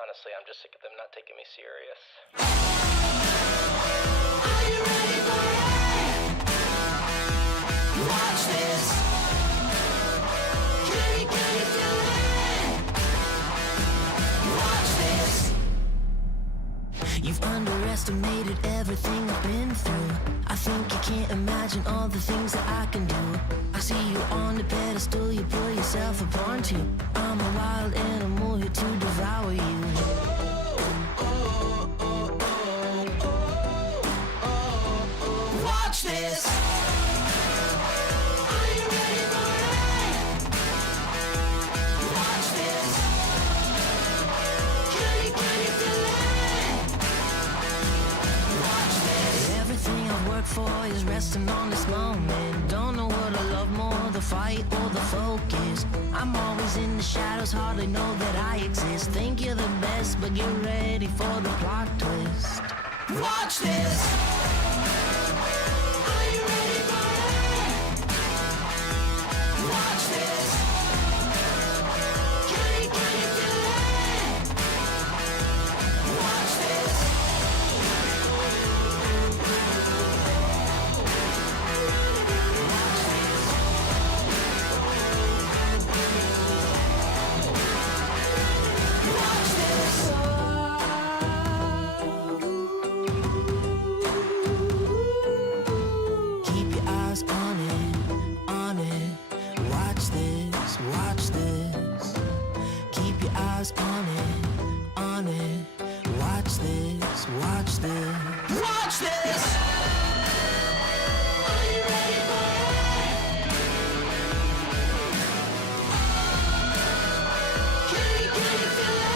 Honestly, I'm just sick of them not taking me serious. Are you ready for it? Watch this. Can you do it? Watch this. You've underestimated everything I've been through. I think you can't imagine all the things that I can do. I see you on the pedestal, you put yourself upon too. I'm a wild animal here to devour you. Watch this. Are you ready for it? Watch this. Can you feel it? Watch this. Everything I've worked for is resting on this moment. Don't know what I love more, the fight or the focus. I'm always in the shadows, hardly know that I exist. Think you're the best, but get ready for the plot twist. Watch this. Are you ready for it? Watch this. Can you feel it? Watch this. Keep your eyes on it, on it. Watch this, watch this. Keep your eyes on it, on it. Watch this, watch this. Watch this! Are you ready for it? Can you feel it?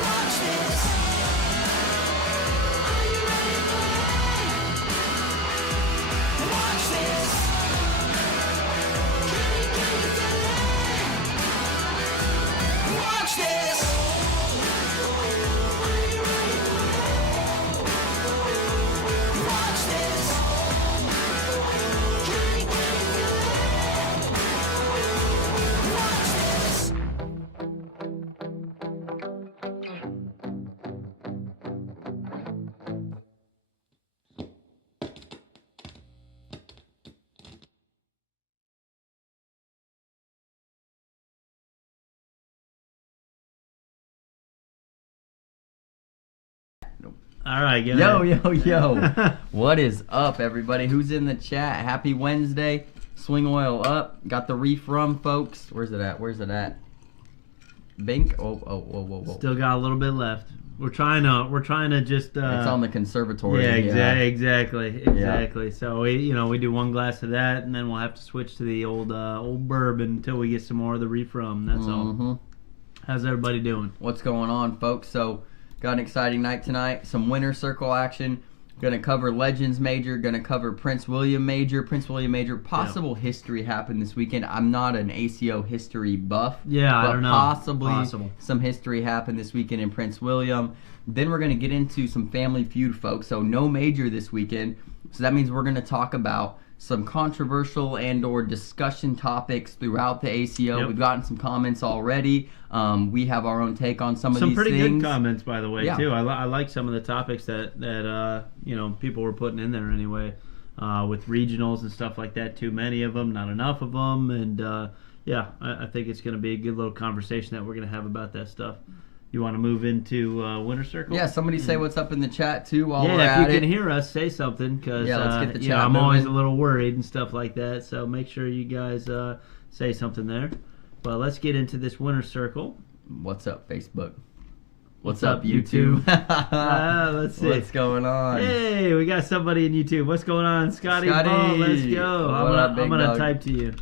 Watch this! Are you ready for it? Watch this! Can you feel it? Watch this! Are you ready for it? Watch this! Can you feel it? Watch this! All right, go Yo. What is up, everybody? Who's in the chat? Happy Wednesday. Swing oil up. Got the reef rum, folks. Where's it at? Bink. Whoa. Still got a little bit left. We're trying to just. It's on the conservatory. Yeah, exactly. So we do one glass of that, and then we'll have to switch to the old bourbon until we get some more of the reef rum. That's all. How's everybody doing? What's going on, folks? So, got an exciting night tonight. Some winner circle action. Gonna cover Legends Major. Gonna cover Prince William Major. Possible history happened this weekend. I'm not an ACO history buff. Yeah, but I don't know. Possible. Some history happened this weekend in Prince William. Then we're gonna get into some Family Feud, folks. So no major this weekend. So that means we're gonna talk about some controversial and or discussion topics throughout the ACO. Yep. We've gotten some comments already. We have our own take on some of these things. Some pretty good comments, by the way, Yeah. too. I like some of the topics that people were putting in there anyway, with regionals and stuff like that. Too many of them, not enough of them, and I think it's going to be a good little conversation that we're going to have about that stuff. You want to move into Winter Circle? Yeah, somebody say what's up in the chat too while we're if at you it. can hear us, say something, because let's get the chat I'm always a moving. little worried and stuff like that. So make sure you guys say something there. But let's get into this Winter Circle. What's up, Facebook? What's up, YouTube? Let's see. What's going on? Hey, we got somebody in YouTube. What's going on, Scotty? Scotty! Ball, let's go. What up, big I'm gonna dog? type to you.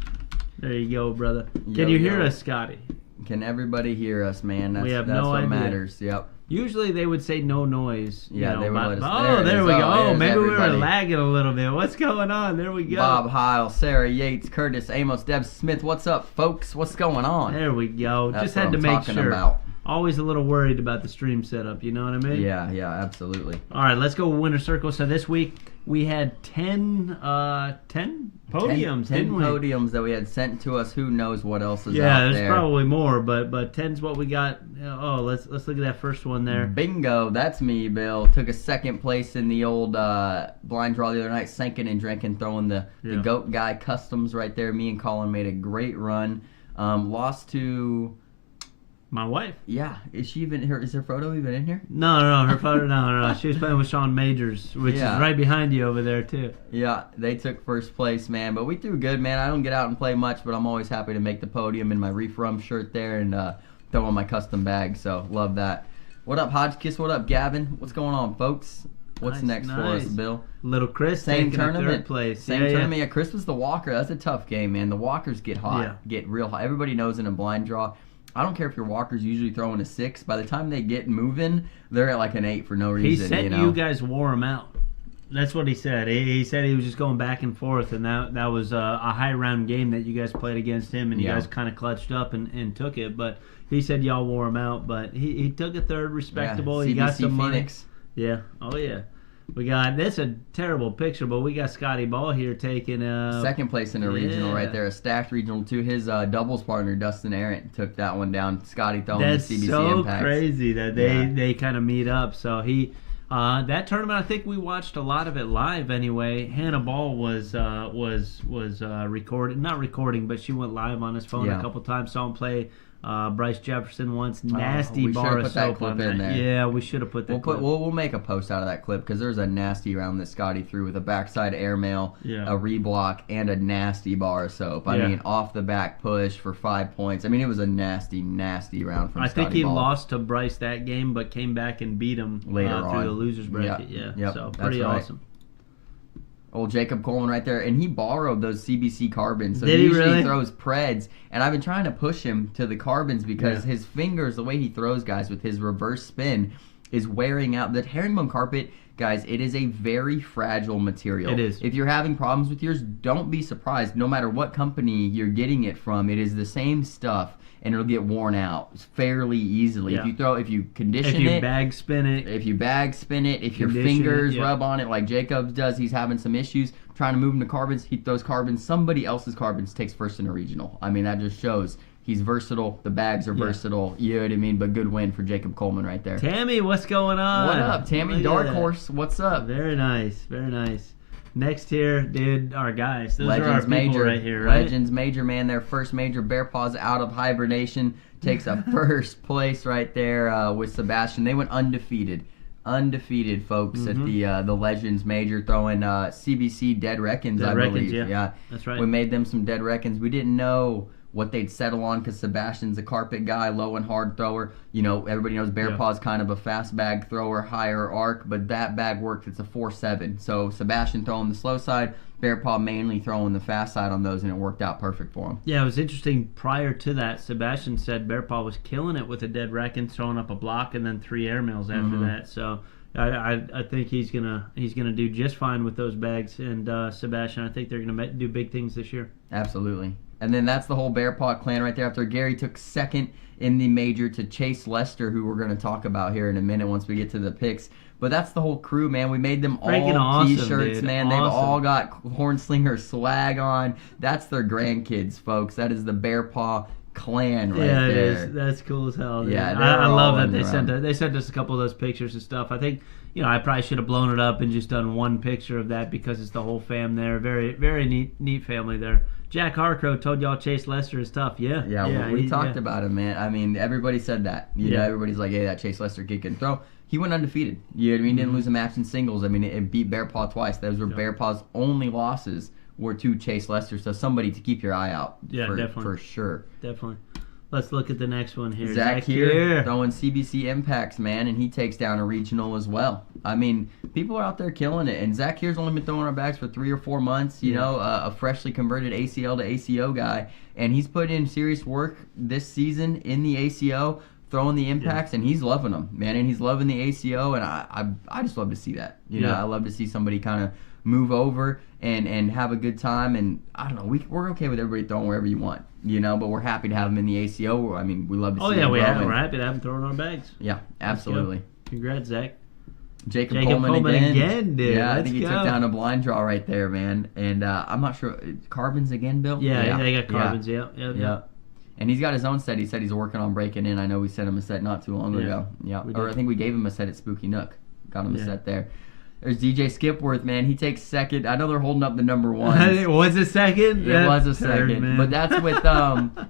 There you go, brother. Yo, Can you hear yo. us, Scotty? Can everybody hear us, man? That's, We have that's no what idea. matters. Yep. Usually they would say no noise. Yeah, they would let us- Oh, there it there is. we go. Oh, Oh, there's maybe we everybody. were lagging a little bit. What's going on? There we go. Bob Heil, Sarah Yates, Curtis, Amos, Deb Smith. What's up, folks? What's going on? There we go. That's Just what had to I'm make talking sure. about. always a little worried about the stream setup. You know what I mean? Yeah, absolutely. All right, let's go winner circle. So this week we had 10 podiums, 10 didn't we? podiums that we had sent to us. Who knows what else is Yeah, out there's there. probably more, but 10's what we got. Oh, let's look at that first one there. Bingo, that's me, Bill. Took a second place in the old blind draw the other night, sanking and drinking, throwing the Goat Guy Customs right there. Me and Colin made a great run. Lost to... My wife. Yeah, is she even here? Is her photo even in here? No, her photo. No. She was playing with Sean Majors, which is right behind you over there too. Yeah, they took first place, man. But we do good, man. I don't get out and play much, but I'm always happy to make the podium in my Reef Rum shirt there and throw on my custom bag. So love that. What up, Hodgkiss? What up, Gavin? What's going on, folks? What's next for us, Bill? Little Chris same taking tournament, third place. Same tournament. Yeah, Chris was the walker. That's a tough game, man. The walkers get hot, get real hot. Everybody knows in a blind draw. I don't care if your walker's usually throwing a 6. By the time they get moving, they're at like an 8 for no reason. He said you guys wore him out. That's what he said. He said he was just going back and forth, and that was a high round game that you guys played against him, and you guys kind of clutched up and took it. But he said y'all wore him out. But he took a third, respectable. Yeah, he got CBC some money. Phoenix. Yeah. Oh yeah. We got, that's a terrible picture, but we got Scotty Ball here taking second place in a regional right there, a stacked regional too. His doubles partner Dustin Arendt took that one down. Scotty throwing the CBC Impact. That's so crazy that they kind of meet up. So he that tournament, I think we watched a lot of it live anyway. Hannah Ball was recording, not recording, but she went live on his phone a couple times. Saw him play. Bryce Jefferson once, nasty bar of soap on that. Yeah, we should have put that clip. We'll make a post out of that clip because there's a nasty round that Scotty threw with a backside airmail, a reblock, and a nasty bar of soap. I mean, off the back push for 5 points. I mean, it was a nasty, nasty round from Scotty Ball. I think he Ball. lost to Bryce that game, but came back and beat him later on through the losers bracket. So pretty awesome. Old Jacob Coleman right there, and he borrowed those CBC carbons. So Did he usually really throws Preds, and I've been trying to push him to the carbons because his fingers, the way he throws guys with his reverse spin, is wearing out. The herringbone carpet, guys, it is a very fragile material. It is. If you're having problems with yours, don't be surprised. No matter what company you're getting it from, it is the same stuff, and it'll get worn out fairly easily. Yeah. If you condition it, if you bag spin it, if your fingers rub on it like Jacobs does, he's having some issues trying to move him to carbons. He throws carbons. Somebody else's carbons takes first in a regional. I mean, that just shows he's versatile. The bags are versatile. You know what I mean? But good win for Jacob Coleman right there. Tammy, what's going on? What up, Tammy? Dark Horse, what's up? Very nice, very nice. Next here, dude, our guys. Those Legends are our people Major right here, right? Legends Major, man. Their first major. Bear Paws out of hibernation. Takes a first place right there with Sebastian. They went undefeated. Undefeated, folks, at the Legends Major, throwing CBC Dead Reckons, I believe. Yeah, that's right. We made them some Dead Reckons. We didn't know what they'd settle on because Sebastian's a carpet guy, low and hard thrower. You know, everybody knows Bear Paw's kind of a fast bag thrower, higher arc, but that bag worked. It's a 4-7. So Sebastian throwing the slow side, Bear Paw mainly throwing the fast side on those, and it worked out perfect for him. Yeah, it was interesting. Prior to that, Sebastian said Bear Paw was killing it with a dead reckon, throwing up a block, and then 3 airmails after that. So I think he's gonna do just fine with those bags. And Sebastian, I think they're gonna do big things this year. Absolutely. And then that's the whole Bear Paw clan right there. After Gary took second in the major to Chase Lester, who we're going to talk about here in a minute once we get to the picks. But that's the whole crew, man. We made them all awesome, T-shirts, dude. man. Awesome. They've all got Hornslinger swag on. That's their grandkids, folks. That is the Bear Paw clan right there. It is. That's cool as hell. Dude. Yeah, I love that they sent us a couple of those pictures and stuff. I think, I probably should have blown it up and just done one picture of that because it's the whole fam there. Very, very neat family there. Jack Harcrow told y'all Chase Lester is tough. Yeah, we talked about him, man. I mean, everybody said that. You know, everybody's like, hey, that Chase Lester kid can throw. He went undefeated. You know what I mean? Didn't lose a match in singles. I mean, it beat Bear Paw twice. Those were Bear Paw's only losses were to Chase Lester. So somebody to keep your eye out. Definitely. For sure. Definitely. Let's look at the next one here. Zach here throwing CBC Impacts, man, and he takes down a regional as well. I mean, people are out there killing it, and Zach here's only been throwing our bags for 3 or 4 months, you know, a freshly converted ACL to ACO guy, and he's put in serious work this season in the ACO, throwing the impacts, and he's loving them, man, and he's loving the ACO, and I just love to see that. You know, I love to see somebody kind of move over and have a good time, and I don't know, we're okay with everybody throwing wherever you want. but we're happy to have him in the ACO. I mean, we love to see Oh him yeah, growing. we're happy to have him throwing our bags. Yeah, absolutely. Congrats, Zach. Jacob Coleman Coleman again, dude. Yeah, I Let's think he go. took down a blind draw right there, man. And I'm not sure. Carbons again, Bill? Yeah, they got carbons. Yeah. And he's got his own set. He said he's working on breaking in. I know we sent him a set not too long ago. Yeah. Or I think we gave him a set at Spooky Nook. Got him a set there. There's DJ Skipworth, man. He takes second. I know they're holding up the number one. It was a second? It was a second. Man. But that's with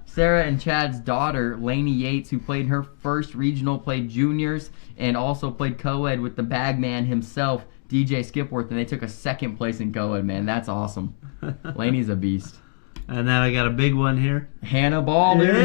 Sarah and Chad's daughter, Lainey Yates, who played her first regional, played juniors, and also played co-ed with the bagman himself, DJ Skipworth, and they took a second place in co-ed, man. That's awesome. Lainey's a beast. And then I got a big one here. Hannah Ball, dude.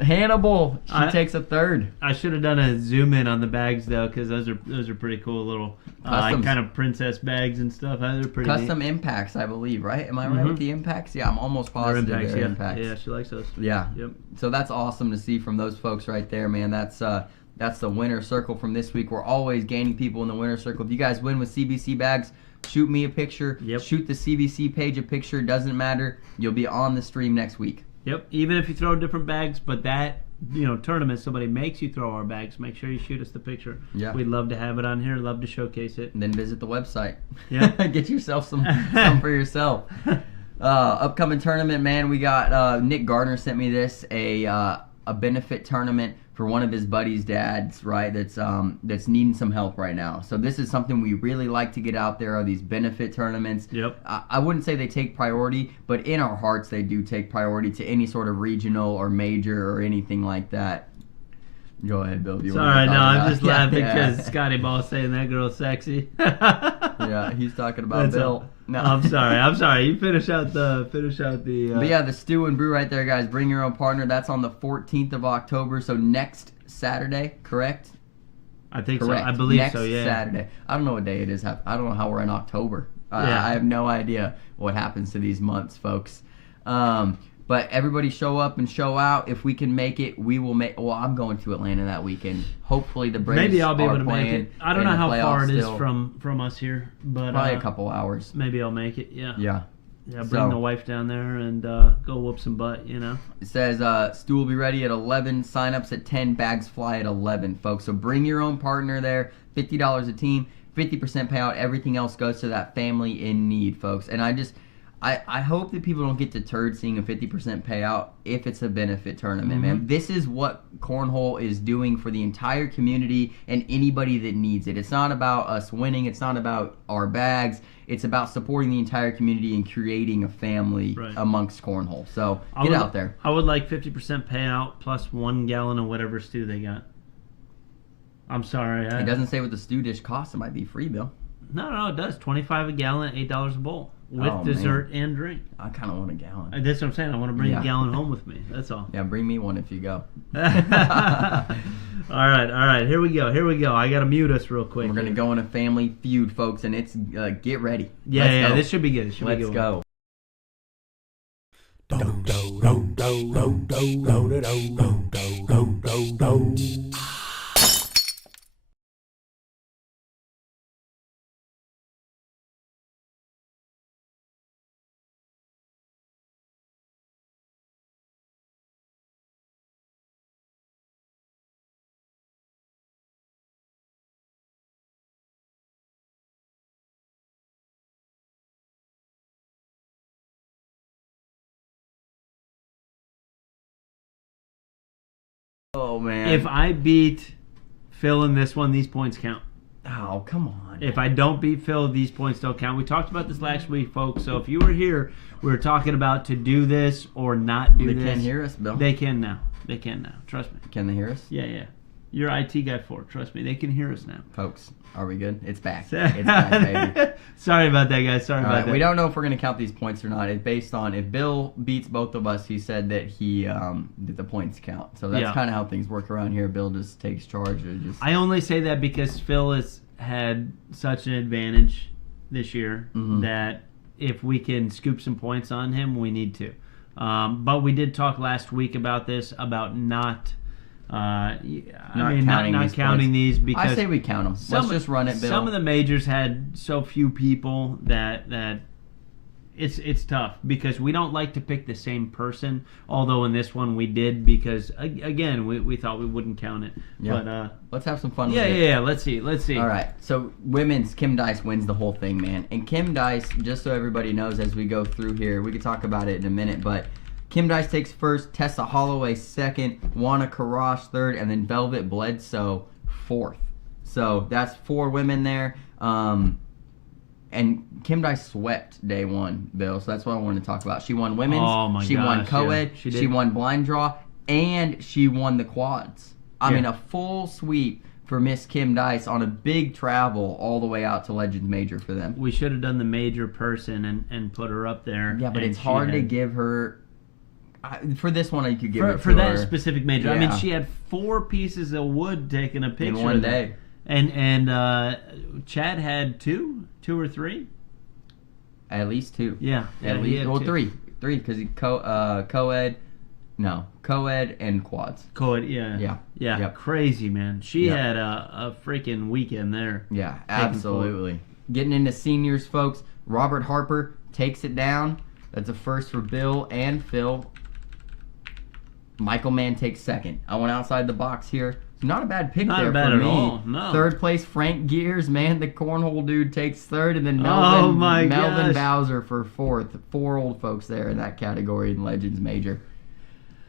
Hannibal. She takes a third. I should have done a zoom in on the bags though, because those are pretty cool little kind of princess bags and stuff. They're pretty custom neat. Impacts, I believe, right? Am I right with the impacts? Yeah, I'm almost positive they're impacts. Yeah, she likes those. Yeah. Yep. So that's awesome to see from those folks right there, man. That's the winner circle from this week. We're always gaining people in the winner circle. If you guys win with CBC bags, shoot me a picture. Yep. Shoot the CBC page a picture. Doesn't matter. You'll be on the stream next week. Yep. Even if you throw different bags, but that tournament, somebody makes you throw our bags, make sure you shoot us the picture. Yeah. We'd love to have it on here. Love to showcase it. And then visit the website. Yeah. Get yourself some for yourself. Upcoming tournament, man. We got Nick Gardner sent me this, a benefit tournament for one of his buddies' dads, right? That's needing some help right now. So this is something we really like to get out there, are these benefit tournaments. Yep. I wouldn't say they take priority, but in our hearts they do take priority to any sort of regional or major or anything like that. Go ahead, Bill. Sorry, no, I'm just laughing because Scotty Ball's saying that girl's sexy. Yeah, he's talking about Bill. No. I'm sorry. You finish out the. But yeah, the stew and brew right there, guys. Bring your own partner. That's on the 14th of October. So next Saturday, correct? I think Correct. so. I believe next so. Yeah. Saturday. I don't know what day it is. I don't know how we're in October. I have no idea what happens to these months, folks. But everybody show up and show out. If we can make it, we will make. Well, I'm going to Atlanta that weekend. Hopefully the Braves Maybe I'll be able to playing make it. I don't know how far it is still. from us here, but Probably a couple hours. Maybe I'll make it. Yeah. Yeah. Yeah. Bring the wife down there and go whoop some butt. It says Stu will be ready at 11. Sign-ups at 10. Bags fly at 11, folks. So bring your own partner there. $50 a team. 50% payout. Everything else goes to that family in need, folks. And I hope that people don't get deterred seeing a 50% payout if it's a benefit tournament, man. This is what Cornhole is doing for the entire community and anybody that needs it. It's not about us winning. It's not about our bags. It's about supporting the entire community and creating a family amongst Cornhole. So get out there. I would like 50% payout plus 1 gallon of whatever stew they got. I'm sorry. It doesn't say what the stew dish costs. It might be free, Bill. No, it does. $25 a gallon, $8 a bowl. With dessert and drink. I kind of want a gallon. That's what I'm saying. I want to bring a gallon home with me. That's all. Yeah, bring me one if you go. All right. Here we go. I got to mute us real quick. We're going to go in a family feud, folks, and it's get ready. Yeah, this should be good. Let's go. Oh, man. If I beat Phil in this one, these points count. Oh, come on. If I don't beat Phil, these points don't count. We talked about this last week, folks. So if you were here, we were talking about to do this or not do this. They can't hear us, Bill. They can now. Trust me. Can they hear us? Yeah. You're IT guy 4. Trust me. They can hear us now. Folks, are we good? It's back. It's back, baby. Sorry about that, guys. Sorry about that. We don't know if we're going to count these points or not. It's based on if Bill beats both of us, he said that that the points count. So that's kind of how things work around here. Bill just takes charge. I only say that because Phil has had such an advantage this year that if we can scoop some points on him, we need to. But we did talk last week about this, about not counting these because I say we count them. Let's just run it, Bill. Some of the majors had so few people that it's tough because we don't like to pick the same person. Although in this one we did because again we thought we wouldn't count it. Yeah. But let's have some fun with yeah, it. yeah. Let's see. All right. So women's Kim Dice wins the whole thing, man. And Kim Dice, just so everybody knows as we go through here, we could talk about it in a minute, but Kim Dice takes first, Tessa Holloway second, Juana Karash third, and then Velvet Bledsoe fourth. So that's 4 women there. And Kim Dice swept day one, Bill. So that's what I wanted to talk about. She won women's. Oh my she won gosh, co-ed. yeah, she She did. won blind draw, and she won the quads. I mean, a full sweep for Miss Kim Dice on a big travel all the way out to Legends Major for them. We should have done the major person and put her up there. Yeah, but and it's she hard to had- give her. For this one, you could give it for to that her specific major. I mean, Yeah. she had 4 pieces of wood taking a picture in one of that. day. And Chad had 2 or 3. At least 2. Yeah, At he least, had well, 2. 3 because he co-ed and quads. Co-ed, yeah. Yeah. Yep. Crazy, man. She Yep. had a freaking weekend there. Yeah, Taking absolutely. Getting into seniors, folks. Robert Harper takes it down. That's a first for Bill and Phil. Michael Mann takes second. I went outside the box here. Not a bad pick Not there bad for at me. all, no. Third place, Frank Gears, man, the cornhole dude takes third, and then Oh Melvin, my Melvin gosh. Bowser for fourth. 4 old folks there in that category in Legends Major.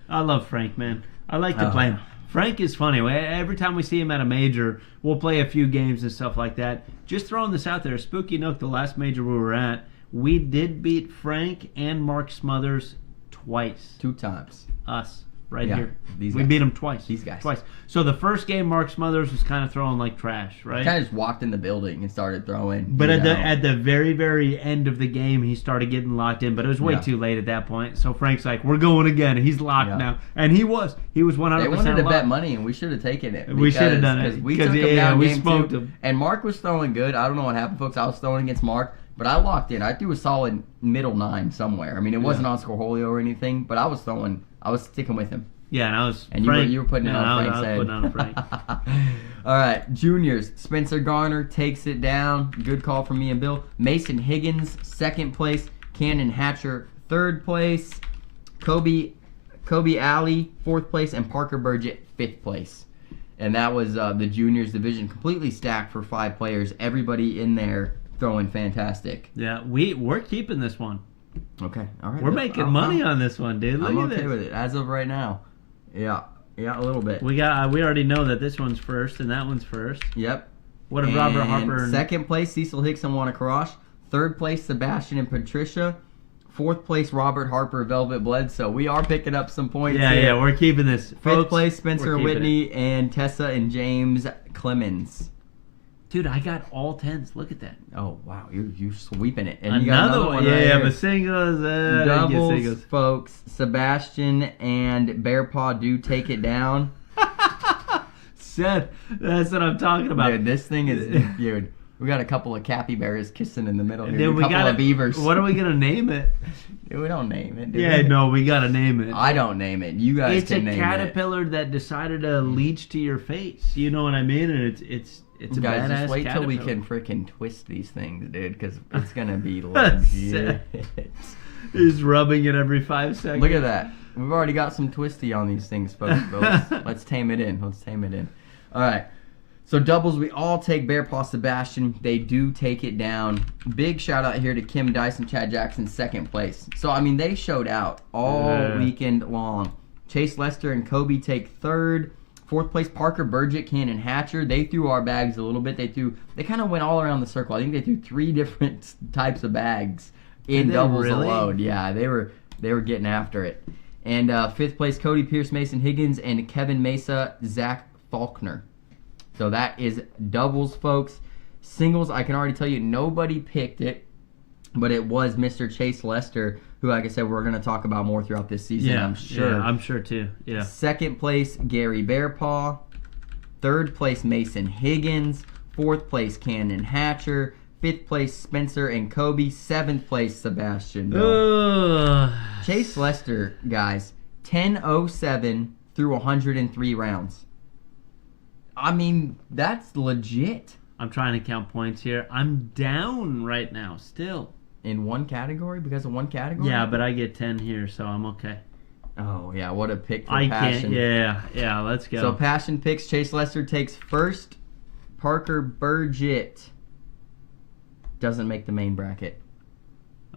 I love Frank, man. I like to Oh. play him. Frank is funny. Every time we see him at a major, we'll play a few games and stuff like that. Just throwing this out there, Spooky Nook, the last major we were at, we did beat Frank and Mark Smothers twice. 2 times. Us, right Yeah, here. these We guys. beat them twice. These guys. Twice. So the first game, Mark Smothers was kind of throwing like trash, right? Kind of just walked in the building and started throwing. But you at know. the very, very end of the game, he started getting locked in. But it was way Yeah. too late at that point. So Frank's like, "We're going again." He's locked Yeah. now, and he was 100% They wanted to locked. bet money, and we should have taken it. We should have done it, Because we 'cause, took him yeah, down we game smoked 2, him. and Mark was throwing good. I don't know what happened, folks. I was throwing against Mark, but I locked in. I threw a solid middle 9 somewhere. I mean, it wasn't on Scorholio or anything, but I was sticking with him. Yeah, and I was. And Frank, you were putting it yeah, on I was- Frank's I was head. putting it on Frank. All right, juniors. Spencer Garner takes it down. Good call from me and Bill. Mason Higgins, second place. Cannon Hatcher, third place. Kobe Alley, fourth place. And Parker Burgett, fifth place. And that was the juniors division, completely stacked for 5 players. Everybody in there throwing fantastic. Yeah, we're keeping this one. Okay, all right. We're making money on this one, dude. Look I'm at okay this. with it as of right now. Yeah, a little bit. We already know that this one's first and that one's first. Yep. What did Robert And Harper and second place, Cecil Hicks and Juana Karash. Third place, Sebastian and Patricia. Fourth place, Robert Harper, Velvet Bledsoe. We are picking up some points Yeah, here. yeah, we're keeping this. Fifth Folks, place, Spencer we're keeping Whitney and Tessa and James Clemens. Dude, I got all 10s. Look at that. Oh, wow. You're sweeping it. And you got Another one. right Yeah, here. but singles. I didn't get Doubles, singles. folks. Sebastian and Bear Paw do take it down. Seth, that's what I'm talking about. Dude, this thing is... Dude, we got a couple of capybaras kissing in the middle here. Dude, A couple of beavers. What are we gonna name it? Dude, we don't name it, dude. Yeah, no, we gotta name it. I don't name it. You guys It's a can name it. caterpillar that decided to leech to your face. You know what I mean? And it's a Guys, badass just wait till we caterpillar. can freaking twist these things, dude, because it's gonna be legit. He's rubbing it every 5 seconds. Look at that. We've already got some twisty on these things, folks. But let's tame it in. All right. So doubles, we all take Bear Paw Sebastian. They do take it down. Big shout out here to Kim Dice and Chad Jackson, second place. So, I mean, they showed out all weekend long. Chase Lester and Kobe take third. Fourth place, Parker Burgett, Cannon Hatcher. They threw our bags a little bit. They kind of went all around the circle. I think they threw 3 different types of bags in Did they doubles really? alone. Yeah, they were getting after it. And fifth place, Cody Pierce, Mason Higgins, and Kevin Mesa, Zach Faulkner. So that is doubles, folks. Singles, I can already tell you, nobody picked it, but it was Mr. Chase Lester, who, like I said, we're going to talk about more throughout this season, Yeah, I'm sure. Yeah, I'm sure too. Yeah. Second place, Gary Bearpaw. Third place, Mason Higgins. Fourth place, Cannon Hatcher. Fifth place, Spencer and Kobe. Seventh place, Sebastian. Chase Lester, guys, 10:07 through 103 rounds. I mean, that's legit. I'm trying to count points here. I'm down right now still. in one category because of one category? Yeah, but I get 10 here, so I'm okay. Oh, yeah, what a pick for I Passion. can't. Yeah, let's go. So Passion picks. Chase Lester takes first. Parker Burgett doesn't make the main bracket.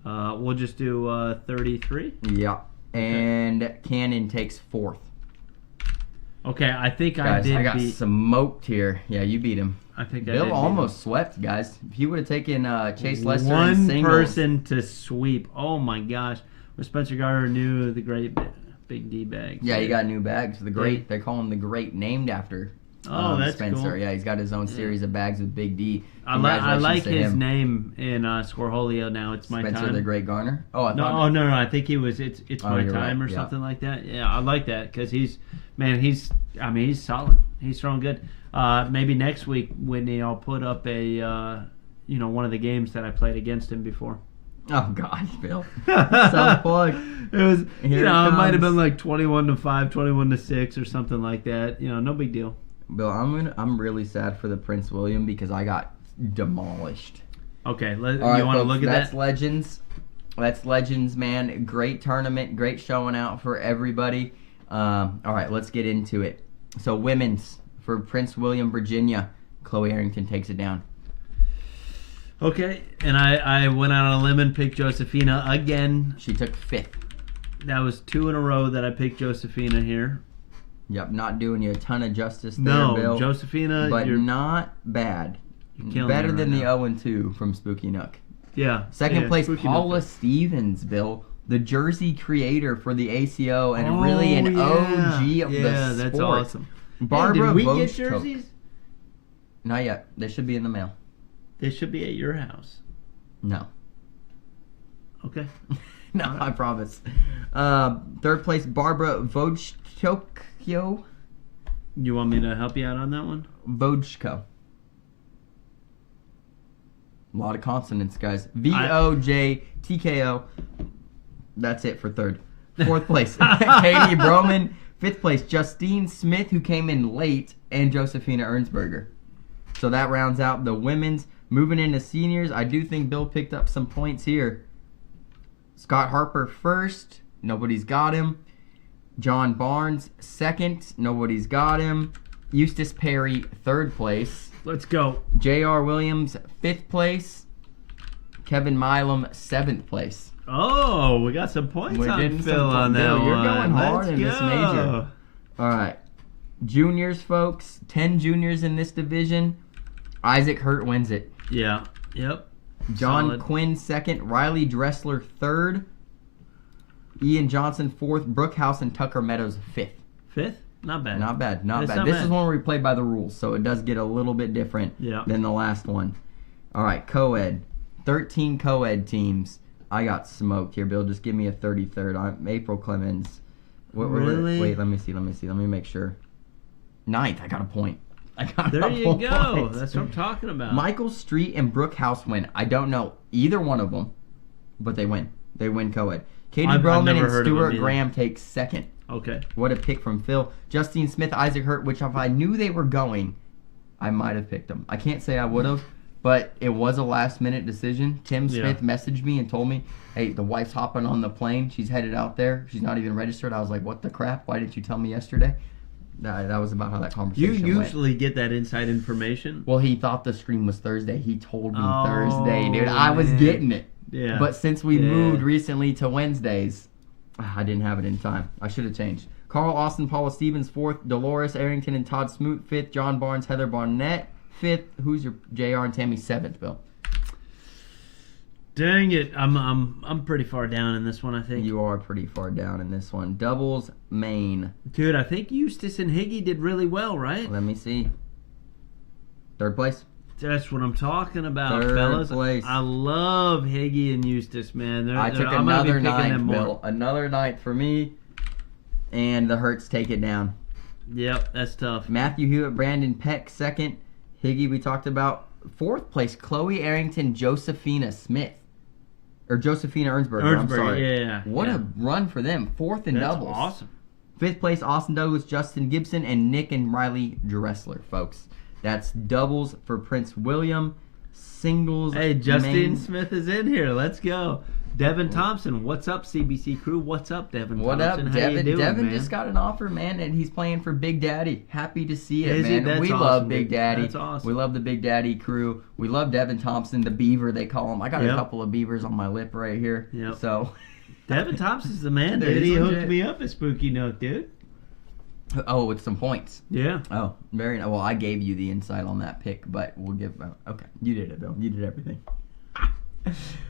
We'll just do 33. Yeah. And Cannon takes fourth. Okay, I think Guys, I got beat. smoked here. Yeah, you beat him. I think I Bill did almost swept, guys. If he would have taken Chase Lester in one singles. person to sweep. Oh my gosh. Where Spencer Gardner knew the great Big D bag. Yeah, he got new bags. The great, they call him the great, named after that's Spencer. cool. Yeah, he's got his own series of bags with Big D. I like to his him. name in Scoreholio now. It's my Spencer time. the Great Garner. Oh, I No, thought. no. I think he was. It's my you're time right, or yeah. something like that. Yeah, I like that because he's solid. He's throwing good. Maybe next week, Whitney, I'll put up a one of the games that I played against him before. Oh God, Bill. Self-plug. It was, Here it it might have comes. been like 21-5, 21-6, or something like that. No big deal. Bill, I'm really sad for the Prince William because I got demolished. Okay, All you right, want to folks, look at that's that? Legends. That's Legends, man. Great tournament, great showing out for everybody. All right, let's get into it. So women's for Prince William, Virginia. Chloe Arrington takes it down. Okay, and I went out on a limb and picked Josephina again. She took fifth. That was 2 in a row that I picked Josephina here. Yep, not doing you a ton of justice there, No, Bill. Josephina, but you're not bad. killing Better me right than now. the 0-2 from Spooky Nook. Yeah. Second yeah, place, Spooky Paula Nook. Stevens, Bill. The jersey creator for the ACO and really an yeah. OG of the Yeah, sport. that's awesome. Barbara Hey, did we Vogt get took- jerseys? Not yet. They should be in the mail. They should be at your house. No. Okay. No, I promise. Third place, Barbara Vojtko. You want me to help you out on that one? Vojtko. A lot of consonants, guys. Vojtko. That's it for third. Fourth place, Katie Broman. Fifth place, Justine Smith, who came in late, and Josephina Ernsberger. So that rounds out the women's. Moving into seniors, I do think Bill picked up some points here. Scott Harper first. Nobody's got him. John Barnes second. Nobody's got him. Eustace Perry third place. Let's go. J.R. Williams, 5th place. Kevin Milam, 7th place. Oh, we got some points We're on getting Phil some on that Bill, one. you're going hard Let's in this go. major. All right. Juniors, folks. 10 juniors in this division. Isaac Hurt wins it. Yeah. Yep. John Solid. Quinn, 2nd. Riley Dressler, 3rd. Ian Johnson, 4th. Brookhouse and Tucker Meadows, 5th. 5th? Not bad. Not bad, not It's bad. not This bad. is one where we play by the rules, so it does get a little bit different Yeah. than the last one. All right, co-ed. 13 co-ed teams. I got smoked here, Bill. Just give me a 33rd. I'm April Clemens. Really? Wait, let me see. Let me make sure. 9th. I got a point. I got There a you point. go. That's what I'm talking about. Michael Street and Brookhouse win. I don't know either one of them, but they win. They win co-ed. Katie I've Broman never and heard of them Stuart either. Graham take 2nd. Okay. What a pick from Phil. Justine Smith, Isaac Hurt, which if I knew they were going, I might have picked them. I can't say I would have, but it was a last-minute decision. Tim Smith messaged me and told me, hey, the wife's hopping on the plane. She's headed out there. She's not even registered. I was like, what the crap? Why didn't you tell me yesterday? That was about how that You conversation went. usually get that inside information. Well, he thought the stream was Thursday. He told me Oh, Thursday, dude. I was man. getting it. Yeah. But since we Yeah. moved recently to Wednesdays, I didn't have it in time. I should have changed. Carl Austin, Paula Stevens, 4th. Dolores Arrington and Todd Smoot, 5th. John Barnes, Heather Barnett, 5th. Who's your JR and Tammy, 7th, Bill? Dang it. I'm pretty far down in this one, I think. You are pretty far down in this one. Doubles, Maine. Dude, I think Eustace and Higgy did really well, right? Let me see. 3rd place. That's what I'm talking about, Third fellas. place. I love Higgy and Eustace, man. I took I'm gonna be another picking them ninth, more. Bill. Another ninth for me. And the Hurts take it down. Yep, that's tough. Matthew Hewitt, Brandon Peck, 2nd. Higgy, we talked about. 4th place, Chloe Arrington, Josephina Smith. Or Josephina Ernsberger, I'm sorry. yeah. What yeah. a run for them. 4th in That's doubles. awesome. 5th place, Austin Douglas, Justin Gibson, and Nick and Riley Dressler, folks. That's doubles for Prince William. singles. Hey, Justine main- Smith is in here. Let's go. Devin Thompson, what's up, CBC crew? What's up, Devin What up, Thompson? How Devin? you doing, Devin man? just got an offer, man, and he's playing for Big Daddy. Happy to see it, Is he? man. That's We awesome, love Big dude. Daddy. That's awesome. We love the Big Daddy crew. We love Devin Thompson, the Beaver they call him. I got a Yep. couple of beavers on my lip right here. Yep. So, Devin Thompson's the man, Dude, dude. he's He legit. hooked me up at Spooky Nook, dude. oh, with some points. Yeah. Oh, very nice. Well, I gave you the insight on that pick, but we'll give. Okay, you did it, Bill. You did everything.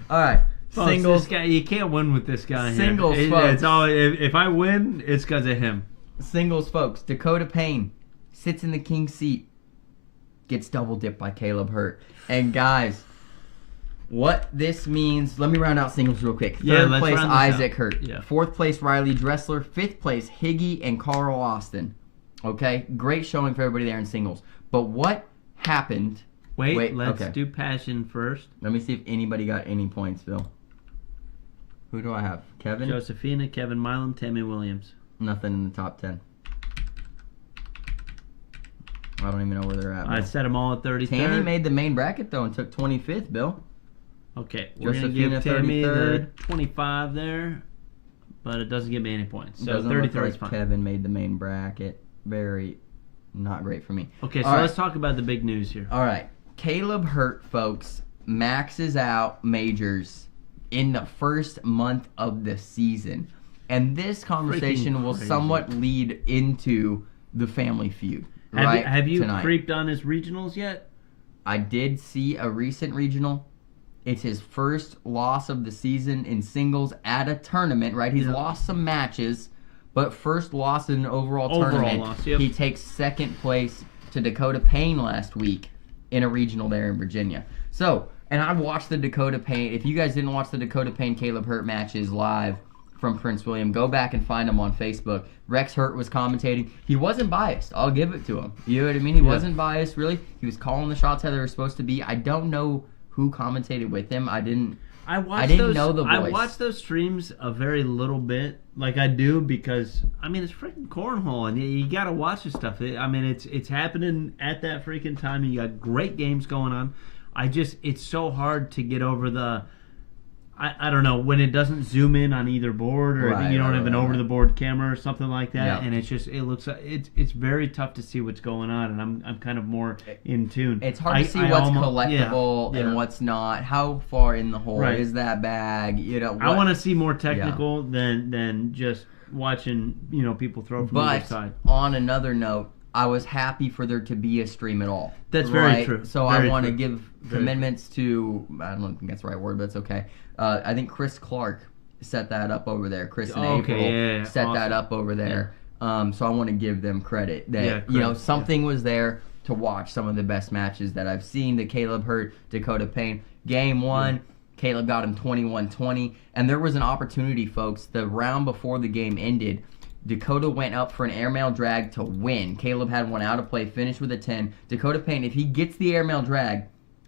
All right. Folks, Singles. this guy, you can't win with this guy Singles, here. folks. It's all, if I win, it's because of him. Singles, folks. Dakota Payne sits in the king seat, gets double dipped by Caleb Hurt. And guys, what this means, let me round out singles real quick. Yeah, Third let's place, round this Isaac out. Hurt. Yeah. Fourth place, Riley Dressler. Fifth place, Higgy and Carl Austin. Okay, great showing for everybody there in singles. But what happened? Wait, let's okay. do passion first. Let me see if anybody got any points, Phil. Who do I have? Kevin? Josephina, Kevin Milam, Tammy Williams. Nothing in the top 10. I don't even know where they're at. I Bill. set them all at 33rd. Tammy made the main bracket though and took 25th, Bill. Okay, we're going to Josephina, give Tammy the 33rd. 25 there, but it doesn't give me any points. So Doesn't 33rd look is like fine. Kevin made the main bracket. Very not great for me. Okay, so All right. let's talk about the big news here. All right. Caleb Hurt, folks, maxes out majors in the first month of the season. And this conversation Freaking will crazy. somewhat lead into the family feud. Have right you, have you tonight. creeped on his regionals yet? I did see a recent regional. It's his first loss of the season in singles at a tournament, right? He's Yep. lost some matches, but first loss in an overall Overall tournament. loss, yep. He takes second place to Dakota Payne last week in a regional there in Virginia. So, and I watched the Dakota Payne. If you guys didn't watch the Dakota Payne Caleb Hurt matches live from Prince William, go back and find them on Facebook. Rex Hurt was commentating. He wasn't biased. I'll give it to him. You know what I mean? He wasn't biased, really. He was calling the shots how they were supposed to be. I don't know who commentated with him. I didn't I didn't know the I voice. watch those streams a very little bit, like I do, because I mean it's freaking cornhole, and you gotta watch this stuff. I mean it's happening at that freaking time. And you got great games going on. It's so hard to get over the. I don't know, when it doesn't zoom in on either board, or Right, you don't right, have an right, over the board camera or something like that, Yeah. and it looks it's very tough to see what's going on, and I'm kind of more in tune. It's hard to see what's collectible yeah. and what's not. How far in the hole Right. is that bag? You know, I want to see more technical than just watching people throw from either But side. on another note, I was happy for there to be a stream at all. That's very right? true. So Very I want to true. give Very commitments to, I don't think that's the right word, but it's okay. I think Chris Clark set that up over there. Chris and Okay, April yeah, set that awesome. up over there. So I want to give them credit that Yeah, credit, something was there to watch some of the best matches that I've seen. The Caleb Hurt, Dakota Payne. Game 1, Caleb got him 21-20. And there was an opportunity, folks. The round before the game ended, Dakota went up for an airmail drag to win. Caleb had one out of play, finished with a 10. Dakota Payne, if he gets the airmail drag,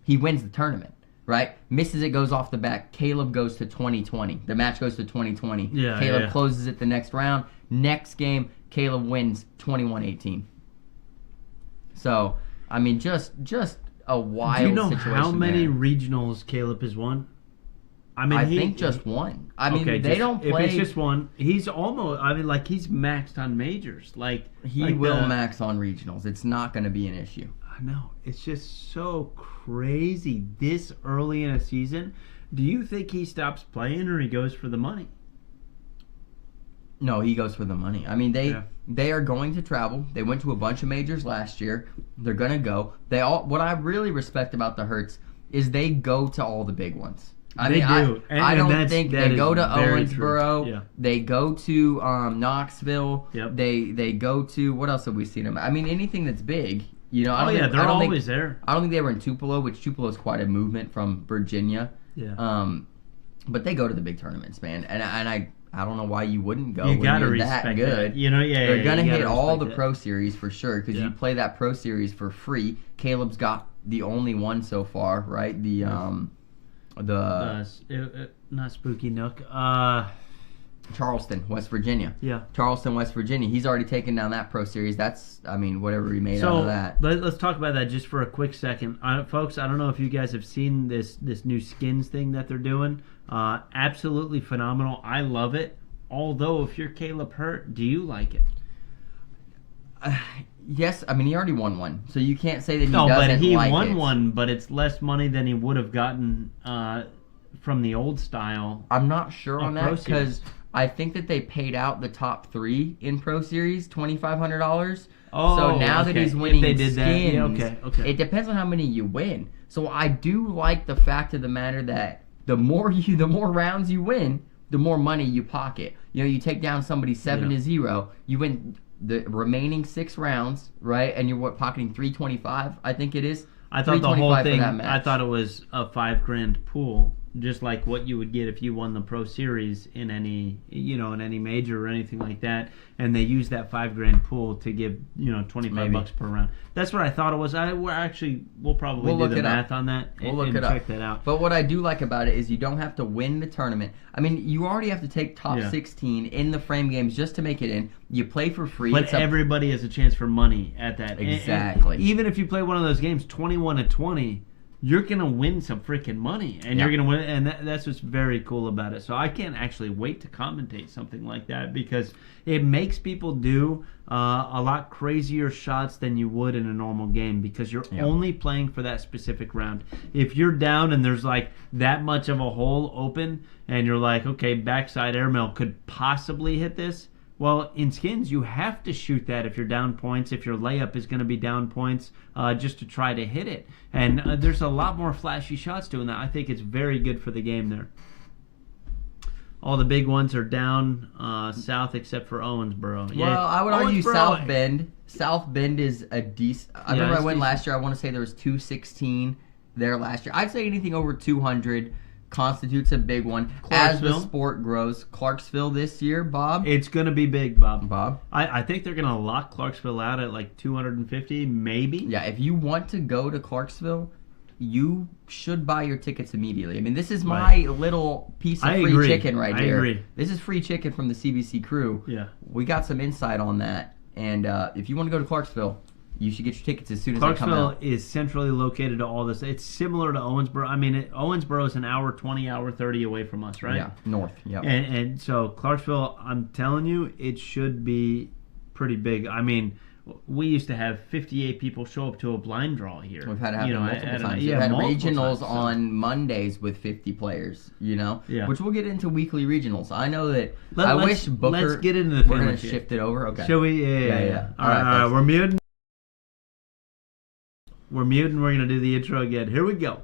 he wins the tournament, right? Misses it, goes off the back. Caleb goes to 20-20. The match goes to 20-20. Yeah, Caleb yeah. closes it the next round. Next game, Caleb wins 21-18. So, I mean, just a wild Do you know situation how many there. regionals Caleb has won? I mean, I think just one. I mean, okay, they just- don't play. If it's just one, he's almost. I mean, like he's maxed on majors. Like He will max on regionals. It's not going to be an issue. I know. It's just so crazy this early in a season. Do you think he stops playing or he goes for the money? No, he goes for the money. I mean, they are going to travel. They went to a bunch of majors last year. They're going to go. What I really respect about the Hurts is they go to all the big ones. I They mean, do. I And don't that's- think that they is go to very Owensboro. true. Yeah. They go to Knoxville. Yep. They go to, what else have we seen them? I mean, anything that's big. You know, I Oh don't yeah, think, they're I don't always think, there. I don't think they were in Tupelo, which Tupelo is quite a movement from Virginia. Yeah. But they go to the big tournaments, man, and I don't know why you wouldn't go You when gotta you're respect that good. that. You know, yeah. They're yeah, gonna you hit gotta all the respect pro series for sure because Yeah. you play that pro series for free. Caleb's got the only one so far, right? The not Spooky Nook. Charleston, West Virginia. Yeah. Charleston, West Virginia. He's already taken down that Pro Series. That's, whatever he made out of that. Let's talk about that just for a quick second. Folks, I don't know if you guys have seen this new skins thing that they're doing. Absolutely phenomenal. I love it. Although, if you're Caleb Hurt, do you like it? Yes, he already won one, so you can't say that he doesn't like it. No, but he like won it. one, but it's less money than he would have gotten from the old style. I'm not sure on Pro that because Series. I think that they paid out the top 3 in Pro Series $2,500. Oh, so now that okay. he's winning If they did skins, that, yeah, okay. It depends on how many you win. So I do like the fact of the matter that the more rounds you win, the more money you pocket. You take down somebody 7-0, you win the remaining 6 rounds, right? And you're pocketing $325, I think it is. I thought the whole thing. For that match. I thought it was a $5,000 pool, just like what you would get if you won the Pro Series in any major or anything like that. And they use that $5,000 pool to give $25 per round. That's what I thought it was. We'll probably do the math on that and check that out. But what I do like about it is you don't have to win the tournament. You already have to take top 16 in the frame games just to make it in. You play for free. But everybody has a chance for money at that. Exactly. And even if you play one of those games 21-20, you're gonna win some freaking money, and you're gonna win, and that's what's very cool about it. So I can't actually wait to commentate something like that because it makes people do a lot crazier shots than you would in a normal game because you're only playing for that specific round. If you're down and there's like that much of a hole open, and you're like, okay, backside airmail could possibly hit this. Well, in skins, you have to shoot that if you're down points, if your layup is going to be down points, just to try to hit it. And there's a lot more flashy shots doing that. I think it's very good for the game there. All the big ones are down south except for Owensboro. Well, I would argue South Bend. South Bend is a decent. I remember I went last year. I want to say there was 216 there last year. I'd say anything over 200 constitutes a big one as the sport grows. Clarksville this year, Bob? It's going to be big, Bob. I think they're going to lock Clarksville out at like 250, maybe. Yeah, if you want to go to Clarksville, you should buy your tickets immediately. This is my little piece of free chicken right here. I agree. This is free chicken from the CBC crew. Yeah. We got some insight on that. And if you want to go to Clarksville, you should get your tickets as soon as they come out. Clarksville is centrally located to all this. It's similar to Owensboro. Owensboro is an hour 20, hour 30 away from us, right? Yeah, north. Yeah. And so Clarksville, I'm telling you, it should be pretty big. We used to have 58 people show up to a blind draw here. We've had it happen multiple times. We've had regionals times, on Mondays with 50 players, Yeah. Which we'll get into weekly regionals. I know that Let's get into the we're going to shift it over. Okay. Shall we? Yeah. All right, we're muting. We're muting. We're going to do the intro again. Here we go.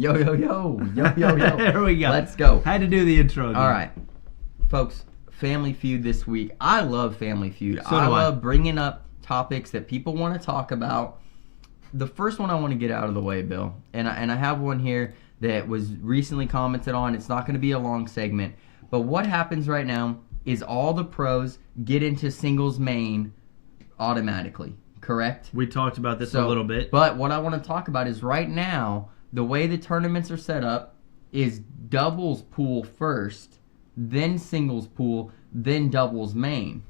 Yo. Here we go. Let's go. Had to do the intro again. All right. Folks, Family Feud this week. I love Family Feud. So I do I. love bringing up topics that people want to talk about. The first one I want to get out of the way, Bill, and I have one here that was recently commented on. It's not going to be a long segment. But what happens right now is all the pros get into singles main automatically, correct? We talked about this a little bit. But what I want to talk about is right now, the way the tournaments are set up is doubles pool first, then singles pool, then doubles main.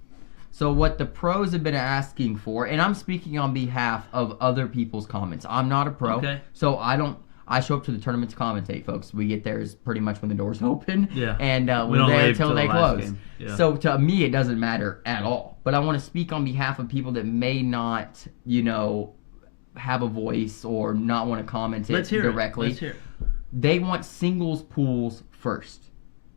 So what the pros have been asking for, and I'm speaking on behalf of other people's comments. I'm not a pro, so I show up to the tournament to commentate, folks. We get there is pretty much when the doors open, and we're there until they close. Yeah. So to me, it doesn't matter at all. But I want to speak on behalf of people that may not, have a voice or not want to comment directly. Let's hear it. They want singles pools first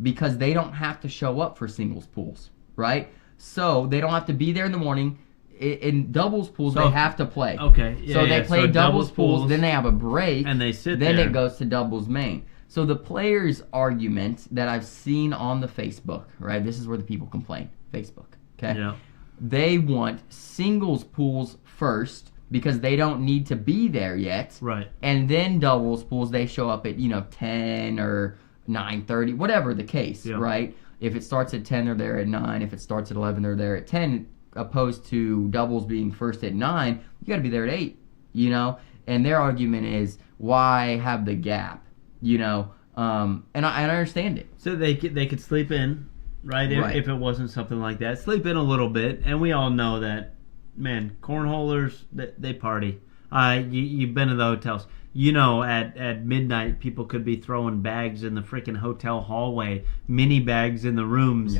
because they don't have to show up for singles pools, right? So they don't have to be there in the morning. In doubles pools, they have to play. Okay. So they play doubles pools, then they have a break, and they sit then there. It goes to doubles main. So the players' argument that I've seen on the Facebook, right? This is where the people complain. Facebook, okay? Yeah. They want singles pools first because they don't need to be there yet. Right. And then doubles pools, they show up at 10 or 9:30, whatever the case, right? If it starts at 10, they're there at 9. If it starts at 11, they're there at 10. opposed to doubles being first at 9, you got to be there at 8, you know? And their argument is, why have the gap, you know? And I understand it. So they could sleep in, right? If it wasn't something like that. Sleep in a little bit, and we all know that, man, cornholers, they party. You've been to the hotels. You know, at midnight, people could be throwing bags in the freaking hotel hallway, mini bags in the rooms,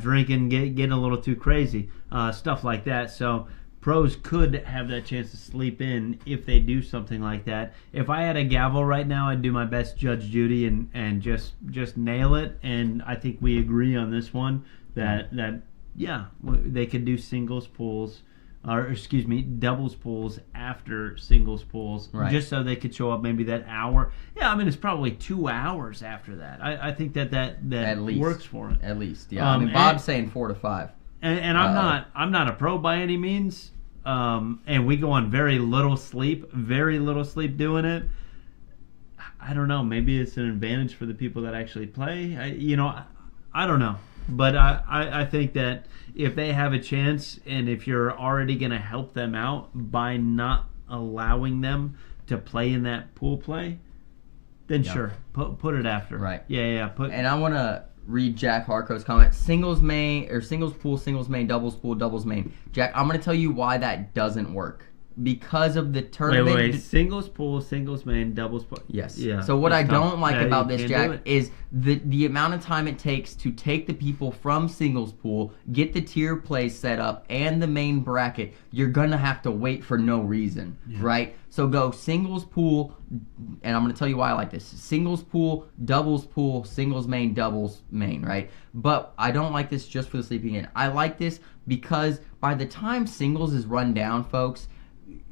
drinking, getting a little too crazy, stuff like that. So pros could have that chance to sleep in if they do something like that. If I had a gavel right now, I'd do my best Judge Judy and just nail it. And I think we agree on this one that they could do singles pools. Doubles pools after singles pools, just so they could show up maybe that hour. Yeah, I mean, it's probably 2 hours after that. I think that at least works for it. At least, yeah. I mean, Bob's saying 4 to 5. And I'm not a pro by any means. And we go on very little sleep doing it. I don't know. Maybe it's an advantage for the people that actually play. I don't know. But I think that if they have a chance, and if you're already going to help them out by not allowing them to play in that pool play, then sure, put it after. Right. Yeah. And I want to read Jack Harco's comment. Singles main, doubles pool, doubles main. Jack, I'm going to tell you why that doesn't work. Because of the tournament. Wait. Singles pool, singles main, doubles pool. Yes. Yeah. So what I don't like about this, Jack, is the amount of time it takes to take the people from singles pool, get the tier play set up, and the main bracket. You're going to have to wait for no reason, right? So go singles pool, and I'm going to tell you why I like this. Singles pool, singles main, doubles main, right? But I don't like this just for the sleeping in. I like this because by the time singles is run down, folks,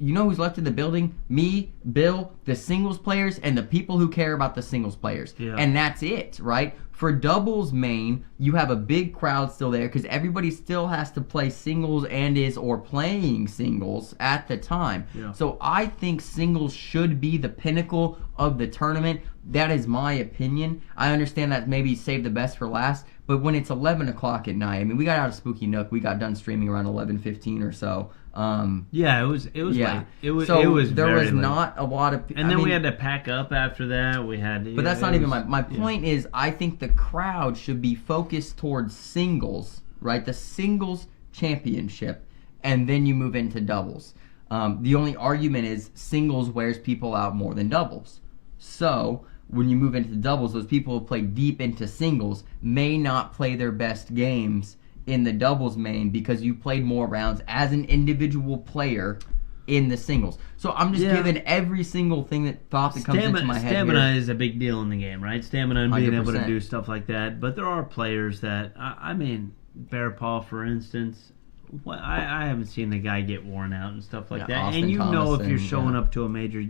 you know who's left in the building? Me, Bill, the singles players, and the people who care about the singles players. Yeah. And that's it, right? For doubles main, you have a big crowd still there because everybody still has to play singles and is or playing singles at the time. Yeah. So I think singles should be the pinnacle of the tournament. That is my opinion. I understand that maybe save the best for last, but when it's 11 o'clock at night, I mean, we got out of Spooky Nook. We got done streaming around 11:15 or so. It was late. There was not a lot of, and then we had to pack up after that. But that's not even my point. Is I think the crowd should be focused towards singles, right? The singles championship, and then you move into doubles. The only argument is singles wears people out more than doubles. So when you move into doubles, those people who play deep into singles may not play their best games in the doubles main because you played more rounds as an individual player in the singles. So I'm just giving every single thought that comes into my head. Stamina is a big deal in the game, right? Stamina and being able to do stuff like that. But there are players that, I mean, Bear Paw, for instance, I haven't seen the guy get worn out and stuff like that. Austin And Thomas if you're showing up to a major,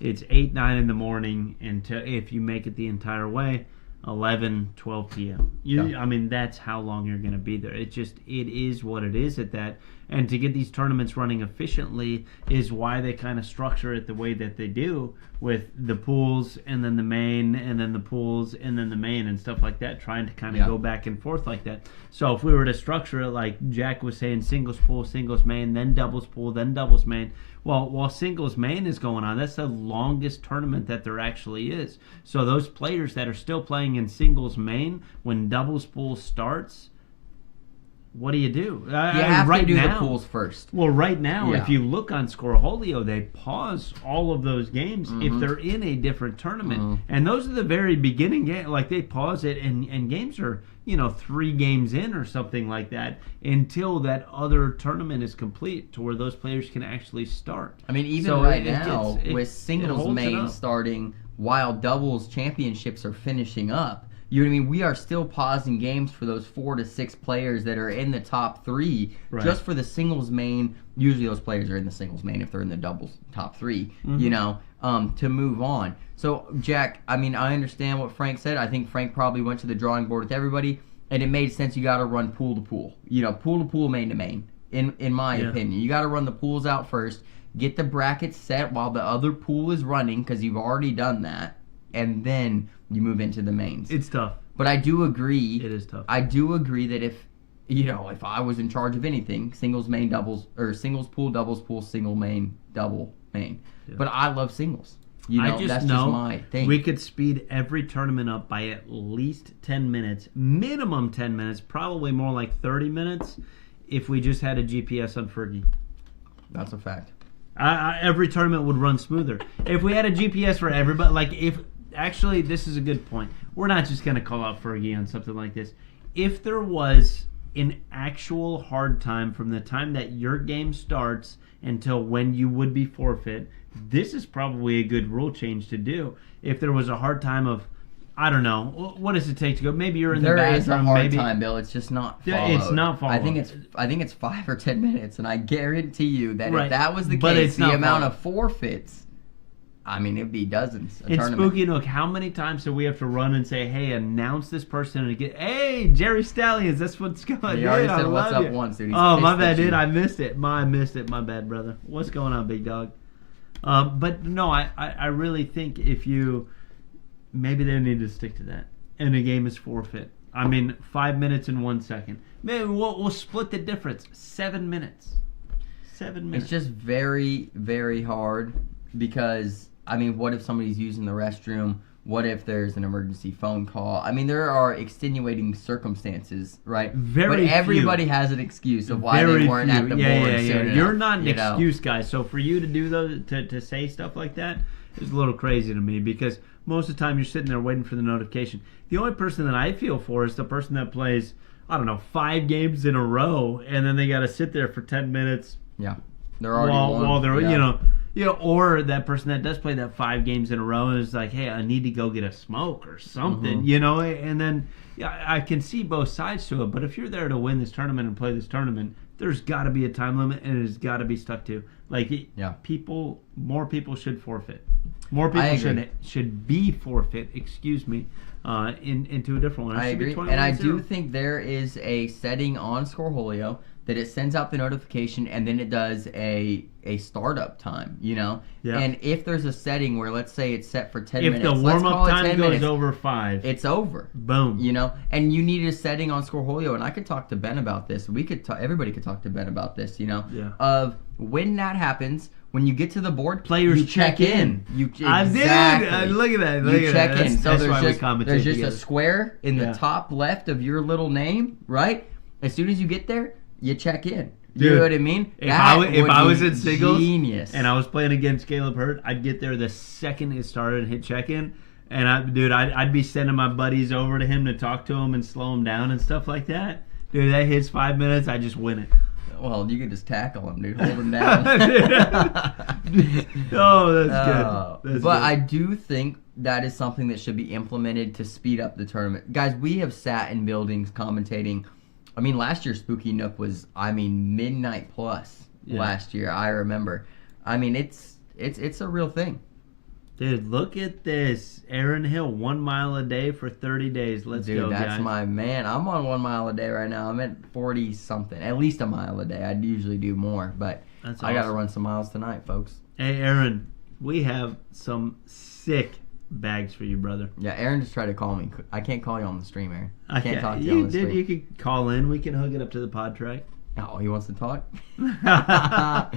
it's 8, 9 in the morning until, if you make it the entire way, 11, 12 p.m. I mean, that's how long you're going to be there. It is what it is at that. And to get these tournaments running efficiently is why they kind of structure it the way that they do, with the pools and then the main and then the pools and then the main and stuff like that, trying to kind of go back and forth like that. So if we were to structure it like Jack was saying, singles pool, singles main, then doubles pool, then doubles main, well, while singles main is going on, that's the longest tournament that there actually is. So those players that are still playing in singles main, when doubles pool starts, what do? You have to do the pools first. Well, right now, if you look on Scoreholio, they pause all of those games if they're in a different tournament. And those are the very beginning games. Like, they pause it, and games are, 3 games in or something like that until that other tournament is complete to where those players can actually start. I mean, even now, with singles main starting while doubles championships are finishing up, you know what I mean? We are still pausing games for those 4 to 6 players that are in the top 3 just for the singles main. Usually those players are in the singles main if they're in the doubles top 3, to move on. So, Jack, I mean, I understand what Frank said. I think Frank probably went to the drawing board with everybody, and it made sense. You got to run pool to pool. Pool to pool, main to main, in my opinion. You got to run the pools out first, get the brackets set while the other pool is running because you've already done that, and then you move into the mains. It's tough. But I do agree. It is tough. I do agree that if if I was in charge of anything, singles main doubles or singles pool, doubles pool, single main, double main. Yeah. But I love singles. That's just my thing. We could speed every tournament up by at least 10 minutes, minimum 10 minutes, probably more like 30 minutes if we just had a GPS on Fergie. That's a fact. Every tournament would run smoother. If we had a GPS for everybody, actually, this is a good point. We're not just going to call out Fergie on something like this. If there was an actual hard time from the time that your game starts until when you would be forfeit, this is probably a good rule change to do. If there was a hard time of, I don't know, what does it take to go? Maybe you're in the bathroom. There is a hard time, Bill. It's just not followed. It's not followed. I think it's 5 or 10 minutes, and I guarantee you that right. if that was the case, the amount of forfeits, it'd be dozens. It's spooky. Look, how many times do we have to run and say, "Hey, announce this person," and get, "Hey, Jerry Stallions, that's what's going on." He already said what's up once, dude. Oh, my bad, dude. I missed it. My bad, brother. What's going on, big dog? But no, I really think maybe they need to stick to that, and the game is forfeit. 5 minutes and 1 second. Maybe we'll split the difference. 7 minutes. 7 minutes. It's just very, very hard because, what if somebody's using the restroom? What if there's an emergency phone call? There are extenuating circumstances, right? But everybody has an excuse of why they weren't at the board soon enough. You're not an excuse guy. So for you to do those, to say stuff like that is a little crazy to me because most of the time you're sitting there waiting for the notification. The only person that I feel for is the person that plays, 5 games in a row and then they got to sit there for 10 minutes. Yeah. They're already while they're, or that person that does play that 5 games in a row and is like, hey, I need to go get a smoke or something, and then I can see both sides to it. But if you're there to win this tournament and play this tournament, there's got to be a time limit and it's got to be stuck to. More people should forfeit. More people should be forfeit. Excuse me. Into a different one. I agree, and I do think there is a setting on Scoreholio that it sends out the notification and then it does a startup time, Yeah. And if there's a setting where, let's say it's set for 10 minutes. If the warm-up time goes over 5. It's over. Boom. And you need a setting on Scoreholio, and I could talk to Ben about this. Everybody could talk to Ben about this, of when that happens, when you get to the board, players you check in. Exactly. I did. Look at that. You check in. So there's just together. a square in the top left of your little name, right? As soon as you get there, you check in. Dude, you know what I mean? If I was in singles genius. and I was playing against Caleb Hurt, I'd get there the second it started and hit check-in. And I'd be sending my buddies over to him to talk to him and slow him down and stuff like that. Dude, that hits 5 minutes, I just win it. Well, you could just tackle him, dude. Hold him down. Oh, that's good. But I do think that is something that should be implemented to speed up the tournament. Guys, we have sat in buildings commentating. Last year Spooky Nook was, midnight plus last year. I remember. It's a real thing. Dude, look at this. Aaron Hill, 1 mile a day for 30 days. Let's go, guys. Dude, that's my man. I'm on 1 mile a day right now. I'm at 40-something. At least a mile a day. I'd usually do more, but that's I got to run some miles tonight, folks. Hey, Aaron, we have some sick bags for you, brother. Yeah, Aaron just tried to call me. I can't call you on the stream, Aaron. I can't talk to you on the stream. You could call in. We can hook it up to the pod track. Oh, he wants to talk? All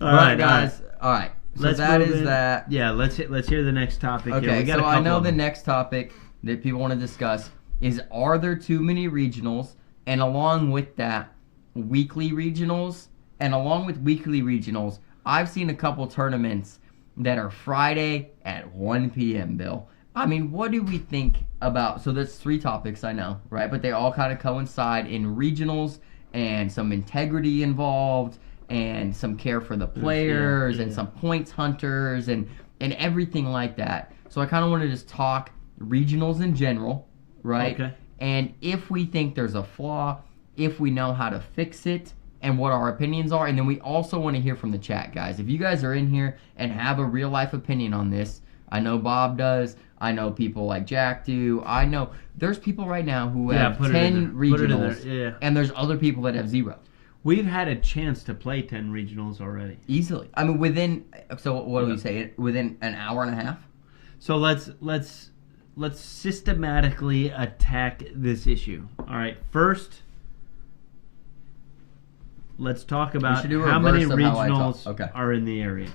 right, guys. All right. So that is that. Yeah, let's hear the next topic. Okay, so I know the next topic that people want to discuss is, are there too many regionals? And along with that, weekly regionals. And along with weekly regionals, I've seen a couple tournaments that are Friday at 1 p.m., Bill. What do we think about... So there's 3 topics, I know, right? But they all kind of coincide in regionals and some integrity involved and some care for the players and some points hunters and everything like that. So I kind of want to just talk regionals in general, right? Okay. And if we think there's a flaw, if we know how to fix it, and what our opinions are. And then we also want to hear from the chat, guys. If you guys are in here and have a real life opinion on this, I know Bob does. I know people like Jack do. I know there's people right now who have 10 regionals, and there's other people that have 0. We've had a chance to play 10 regionals already. Easily. So what do we say? Within an hour and a half? So let's systematically attack this issue. All right. First, let's talk about should do a how many reverse of how I talk. regionals Okay. are in the area.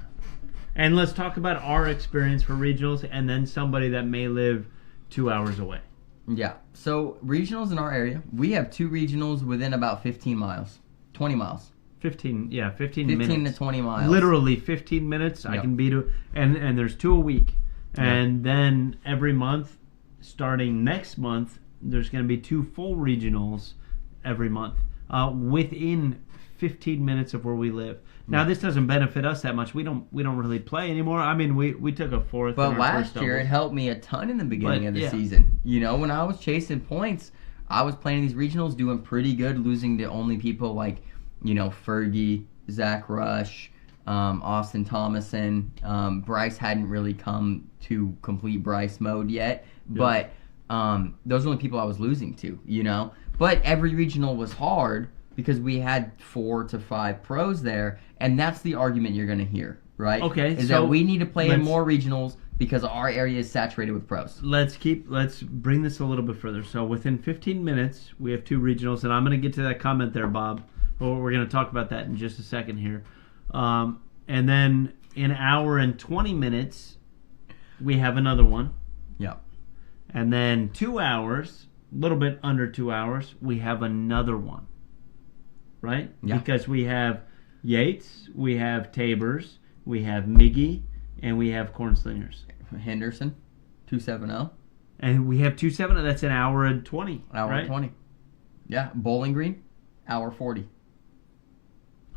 And let's talk about our experience for regionals and then somebody that may live 2 hours away. Yeah. So regionals in our area, we have 2 regionals within about 15 miles, 20 miles. 15 minutes. 15 to 20 miles. Literally 15 minutes. I Yep. can be to, and there's 2 a week. Yep. And then every month, starting next month, there's going to be 2 full regionals every month within 15 minutes of where we live. Now this doesn't benefit us that much. We don't really play anymore. I mean, we took a 4th. But in our last first year it doubles. helped me a ton in the beginning But, of the yeah. season. You know, when I was chasing points, I was playing these regionals, doing pretty good, losing to only people like, you know, Fergie, Zach Rush, Austin Thomason. Bryce hadn't really come to complete Bryce mode yet, but those are the only people I was losing to, you know. But every regional was hard because we had 4 to 5 pros there, and that's the argument you're going to hear, right? Okay, Is so that we need to play in let's- more regionals because our area is saturated with pros. Let's bring this a little bit further. So within 15 minutes, we have 2 regionals, and I'm going to get to that comment there, Bob. We're going to talk about that in just a second here. And then in an hour and 20 minutes, we have another one. Yeah. And then 2 hours, a little bit under 2 hours, we have another one. Right? Yeah. Because we have Yates, we have Tabers, we have Miggy, and we have Cornslingers. Henderson, 270. And we have 2-7. That's an hour and 20. Hour right? 20. Yeah. Bowling Green, hour 40.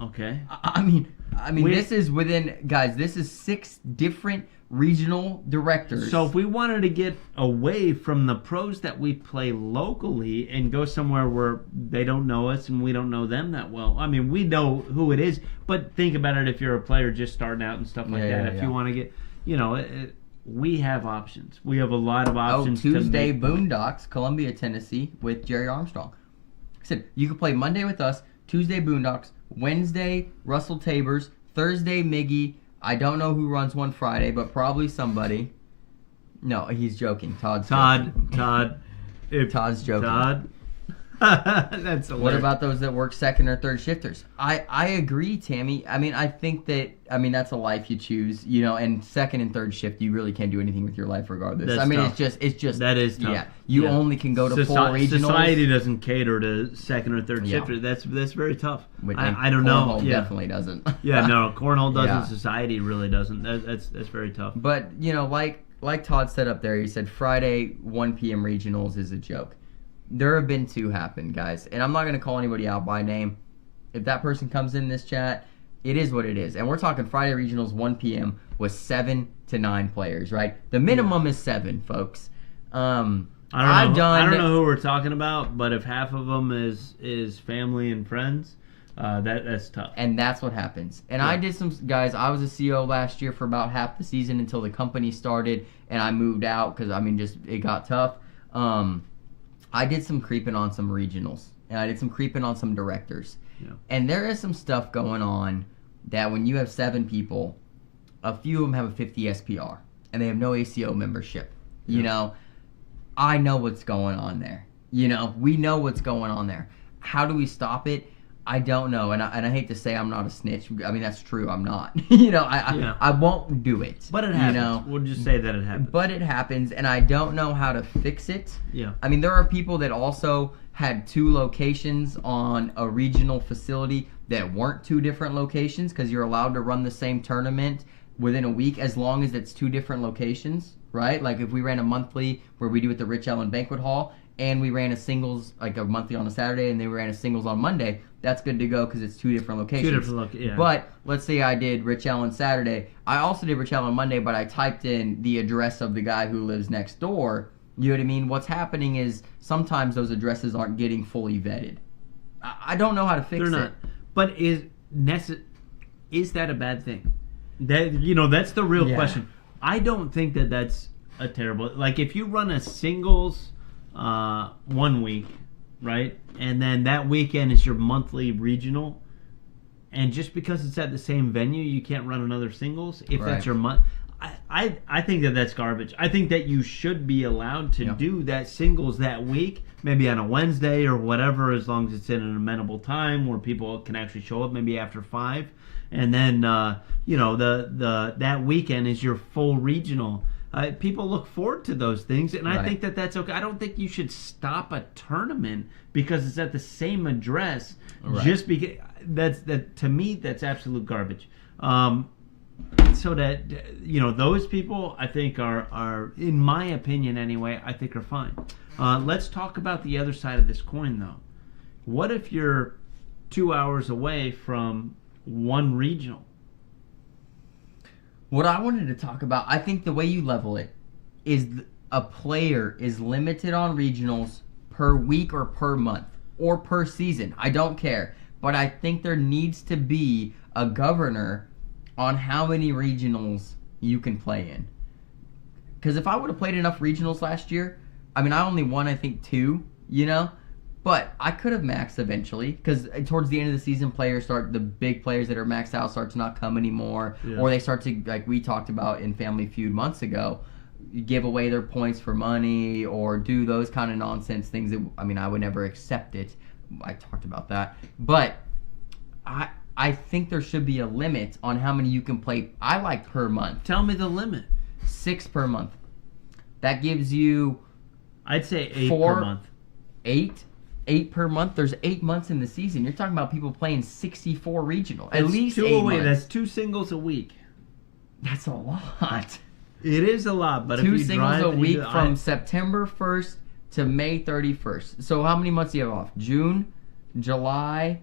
Okay. I mean, We- this is within, guys, this is 6 different regional directors. So if we wanted to get away from the pros that we play locally and go somewhere where they don't know us and we don't know them that well, I mean, we know who it is, but think about it if you're a player just starting out and stuff like that. If you want to get, you know, we have options. We have a lot of options. Tuesday, to make. Boondocks, Columbia, Tennessee, with Jerry Armstrong. I said, you can play Monday with us, Tuesday, Boondocks, Wednesday, Russell Tabers, Thursday, Miggy. I don't know who runs one Friday, but probably somebody. No, he's joking. Todd's joking. Todd's joking. Todd. That's hilarious. What about those that work second or third shifters? I agree, Tammy. I mean, I think that, that's a life you choose, you know, and second and third shift, you really can't do anything with your life regardless. That's I mean, tough. it's just. That is tough. Yeah. You only can go to 4 regionals. Society doesn't cater to second or third Yeah. shifters. That's very tough. Which I don't know. Cornhole Yeah. definitely doesn't. Yeah, no, Cornhole doesn't. Yeah. Society really doesn't. That's very tough. But, you know, like Todd said up there, he said Friday 1 p.m. regionals is a joke. There have been 2 happen, guys. And I'm not going to call anybody out by name. If that person comes in this chat, it is what it is. And we're talking Friday regionals 1 p.m. with 7 to 9 players, right? The minimum is 7, folks. I don't know who we're talking about, but if half of them is family and friends, that's tough. And that's what happens. And I did some, guys, I was a CO last year for about half the season until the company started and I moved out because, it got tough. I did some creeping on some regionals and I did some creeping on some directors. Yeah. And there is some stuff going on that when you have 7 people, a few of them have a 50 SPR and they have no ACO membership. Yeah. You know, I know what's going on there. You know, we know what's going on there. How do we stop it? I don't know, and I hate to say I'm not a snitch. I mean, that's true. I'm not. You know, I won't do it. But it happens. You know? We'll just say that it happens. But it happens, and I don't know how to fix it. Yeah. I mean, there are people that also had 2 locations on a regional facility that weren't 2 different locations because you're allowed to run the same tournament within a week as long as it's 2 different locations, right? Like if we ran a monthly where we do at the Rich Allen Banquet Hall and we ran a singles, like a monthly on a Saturday and they ran a singles on Monday, that's good to go because it's 2 different locations. Yeah. But let's say I did Rich Allen Saturday. I also did Rich Allen Monday, but I typed in the address of the guy who lives next door. You know what I mean? What's happening is sometimes those addresses aren't getting fully vetted. I don't know how to fix They're not. it. But is that a bad thing? That's the real question. I don't think that that's a terrible. Like if you run a singles 1 week, right, and then that weekend is your monthly regional, and just because it's at the same venue, you can't run another singles. If that's your month, I think that that's garbage. I think that you should be allowed to do that singles that week, maybe on a Wednesday or whatever, as long as it's in an amenable time where people can actually show up, maybe after 5. And then, that weekend is your full regional. People look forward to those things, and I think that's okay. I don't think you should stop a tournament because it's at the same address. Just because to me, that's absolute garbage. So that those people, I think are in my opinion anyway, I think are fine. Let's talk about the other side of this coin, though. What if you're 2 hours away from one regional? What I wanted to talk about, I think the way you level it is a player is limited on regionals per week or per month or per season. I don't care. But I think there needs to be a governor on how many regionals you can play in. Because if I would have played enough regionals last year, I mean, I only won, I think, 2, But I could have maxed eventually, because towards the end of the season, the big players that are maxed out start to not come anymore, or they start to, like we talked about in Family Feud months ago, give away their points for money or do those kind of nonsense things that, I mean, I would never accept it. I talked about that. But I think there should be a limit on how many you can play. I like per month. Tell me the limit. 6 per month. That gives you... I'd say 8 per month. 8 per month. There's 8 months in the season. You're talking about people playing 64 regional. At least 2 8 away. months. That's 2 singles a week. That's a lot. It is a lot, but 2 if you singles drive, a week from September 1st to May 31st. So how many months do you have off? June, July,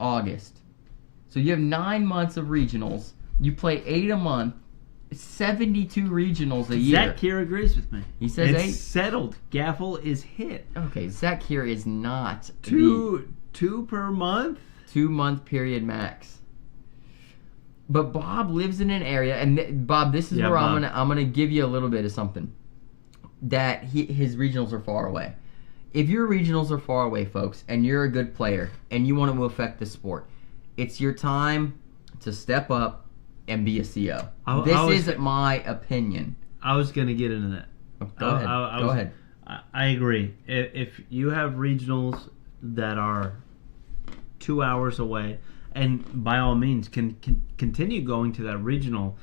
August. So you have 9 months of regionals. You play 8 a month. 72 regionals a year. Zach here agrees with me. He says it's 8. Settled. Gaffle is hit. Okay, Zach here is not 2 per month. 2-month period max. But Bob lives in an area, and Bob, this is where I'm gonna give you a little bit of something. That his regionals are far away. If your regionals are far away, folks, and you're a good player and you want to affect the sport, it's your time to step up and be a CO. This is my opinion. I was going to get into that. Go ahead. I agree. If you have regionals that are 2 hours away, and by all means can continue going to that regional,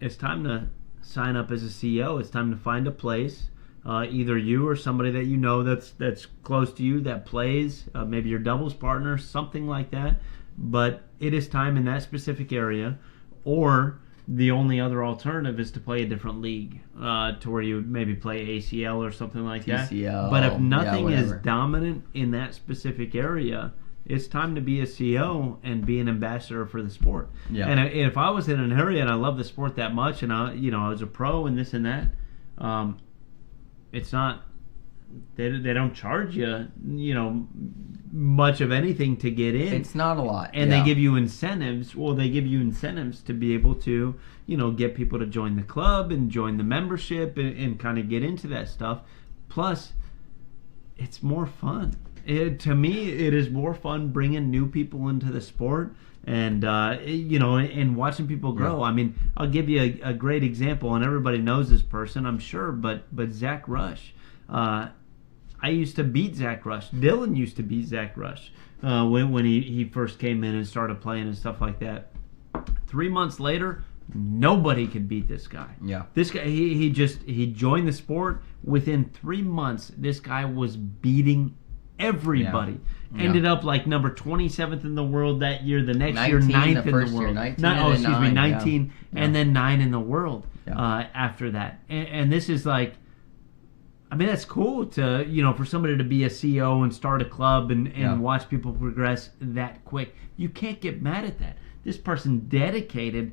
it's time to sign up as a CO. It's time to find a place. Either you or somebody that you know that's close to you that plays, maybe your doubles partner, something like that. But it is time in that specific area, or the only other alternative is to play a different league, to where you maybe play ACL or something like that. TCL, but if nothing is whatever. dominant in that specific area, it's time to be a CO and be an ambassador for the sport. Yeah. And if I was in an area and I love the sport that much, and I was a pro and this and that, it's not. They don't charge you, much of anything to get in. It's not a lot. And they give you incentives. Well, they give you incentives to be able to, get people to join the club and join the membership and kind of get into that stuff. Plus, it's more fun. To me, it is more fun bringing new people into the sport and, and watching people grow. Yeah. I mean, I'll give you a great example, and everybody knows this person, I'm sure, but Zach Rush. I used to beat Zach Rush. Dylan used to beat Zach Rush when he first came in and started playing and stuff like that. 3 months later, nobody could beat this guy. Yeah. This guy, he joined the sport. Within 3 months, this guy was beating everybody. Yeah. Ended up like number 27th in the world that year. The next year, 9th in the world. 19, and then 9 in the world after that. And this is like, I mean, that's cool to, for somebody to be a CEO and start a club and watch people progress that quick. You can't get mad at that. This person dedicated